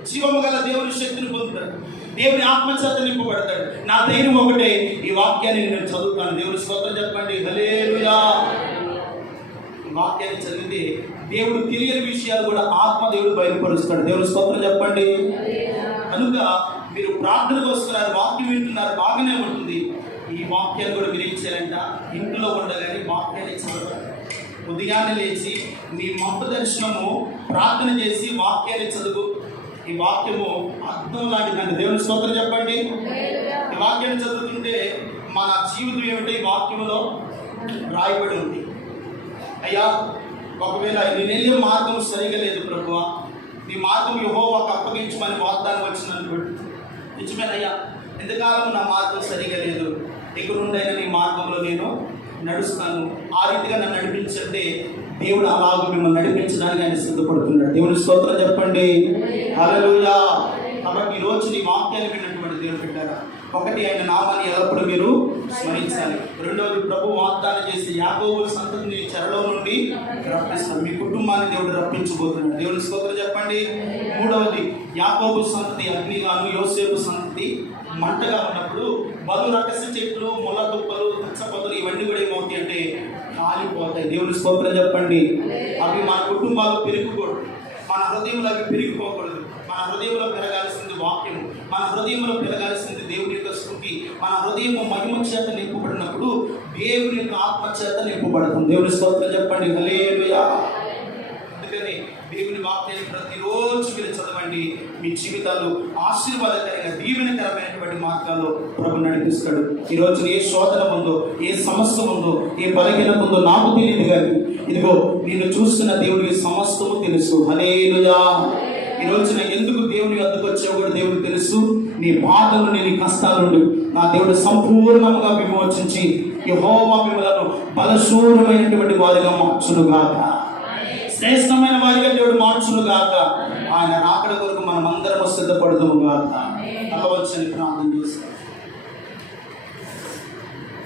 జీవము గల దేవుని శక్తిని పొందుతాడు, దేవుని ఆత్మచేత నింపబడతాడు. నా ధైర్యం ఒకటే, ఈ వాక్యాన్ని నేను చదువుతాను. దేవుని స్తోత్రం చెప్పండి. హల్లెలూయా. ఈ వాక్యాన్ని చదివితే దేవుడు తెలియని విషయాలు కూడా ఆత్మదేవుడు బయలుపరుస్తాడు. దేవుని స్తోత్రం చెప్పండి. కనుక మీరు ప్రార్థనకు వస్తున్నారు, వాక్యం వింటున్నారు, బాగానే ఉంటుంది. ఈ వాక్యాన్ని కూడా మీరు ఏం చేయాలంట? ఇంట్లో ఉండగానే వాక్యాన్ని చదవాలి. ఉదయాన్నే లేచి నీ మబ్బు దర్శనము ప్రార్థన చేసి వాక్యాన్ని చదువు. ఈ వాక్యము అర్థం లాంటిదండి. దేవుని స్తోత్రం చెప్పండి. ఈ వాక్యాన్ని చదువుతుంటే మన జీవితం ఏమిటో ఈ వాక్యములో రాయబడి ఉంది. అయ్యా, ఒకవేళ నేను వెళ్ళే మార్గం సరిగా లేదు ప్రభువా, నీ మార్గం యెహోవాకు అప్పగించమని వాగ్దానం వచ్చిందనుకో, నిజమేనయ్యా, ఎంతకాలం నా మార్గం సరిగా లేదు, ఇక నుండైనా నీ మార్గంలో నేను నడుస్తాను, ఆ రీతిగా నన్ను నడిపించంటే దేవుడు అలాగూ మిమ్మల్ని నడిపించడానికి ఆయన సిద్ధపడుతున్నాడు. దేవుని స్తోత్రం చెప్పండి. హల్లెలూయా. కాబట్టి ఈరోజు నీ వాక్యాన్ని విన్నటువంటి దేవుడు బిడ్డలారా, ఒకటి, ఆయన నామాన్ని ఎల్లప్పుడూ మీరు స్మరించాలి. రెండవది, ప్రభు వాగ్దానం చేసి యాకోబు సంతతిని చెరలో నుండి రప్పిస్తాడు. మీ కుటుంబాన్ని దేవుడు రప్పించబోతున్నాడు. దేవుని స్తోత్రం చెప్పండి. మూడవది, యాకోబు సంతతి అగ్నిగాను, యోసేపు సంతతి మంటగా ఉన్నప్పుడు బలు రకస చెట్లు, ముళ్ళ దుప్పలు, పచ్చపొదలు ఇవన్నీ కూడా ఏమవుతాయి అంటే కాలిపోతాయి. దేవుని స్తోత్రం చెప్పండి. అవి మన కుటుంబాలు పెరుగుకూడదు, మన హృదయంలో అవి పెరిగిపోకూడదు. మన హృదయంలో పెరగాల్సింది వాక్యము, మన హృదయంలో పెరగాల్సింది దేవుని యొక్క స్తుతి. మన హృదయం మహిమ చేత నింపబడినప్పుడు దేవుని యొక్క ఆత్మ చేత నింపబడుతుంది. దేవుని స్తోత్రం చెప్పండి. హల్లెలూయా. అందుకని దేవుని వాక్యాన్ని ప్రతిరోజు మీరు చదవండి. మీ జీవితాలు ఆశీర్వాదకరంగా దీవెనకరమైనటువంటి మార్గాల్లో ప్రభు నడిపిస్తాడు. ఈరోజు ఏ శోధన ఉందో, ఏ సమస్య ఉందో, ఏ బలహీనత ఉందో నాకు తెలియదు, కానీ ఇదిగో నిన్ను చూస్తున్న దేవుడికి సమస్తము తెలుసు. హల్లెలూయా. ఈ రోజున ఎందుకు దేవుని వద్దకు వచ్చావు కూడా దేవుడికి తెలుసు. నీ బాధల నుండి, నీ కష్టాల నుండి నా దేవుడు సంపూర్ణంగా విమోచించి యెహోవా మిమ్మలను బలశూరమైనటువంటి వారిగా మార్చునుగాక, శ్రేష్టమైన వారిగా దేవుడు మార్చునుగాక. ఆయన రాకడ కొరకు మనం అందరము సిద్ధపడుదుము గాక. తలవంచని ప్రార్థన చేస్తాం.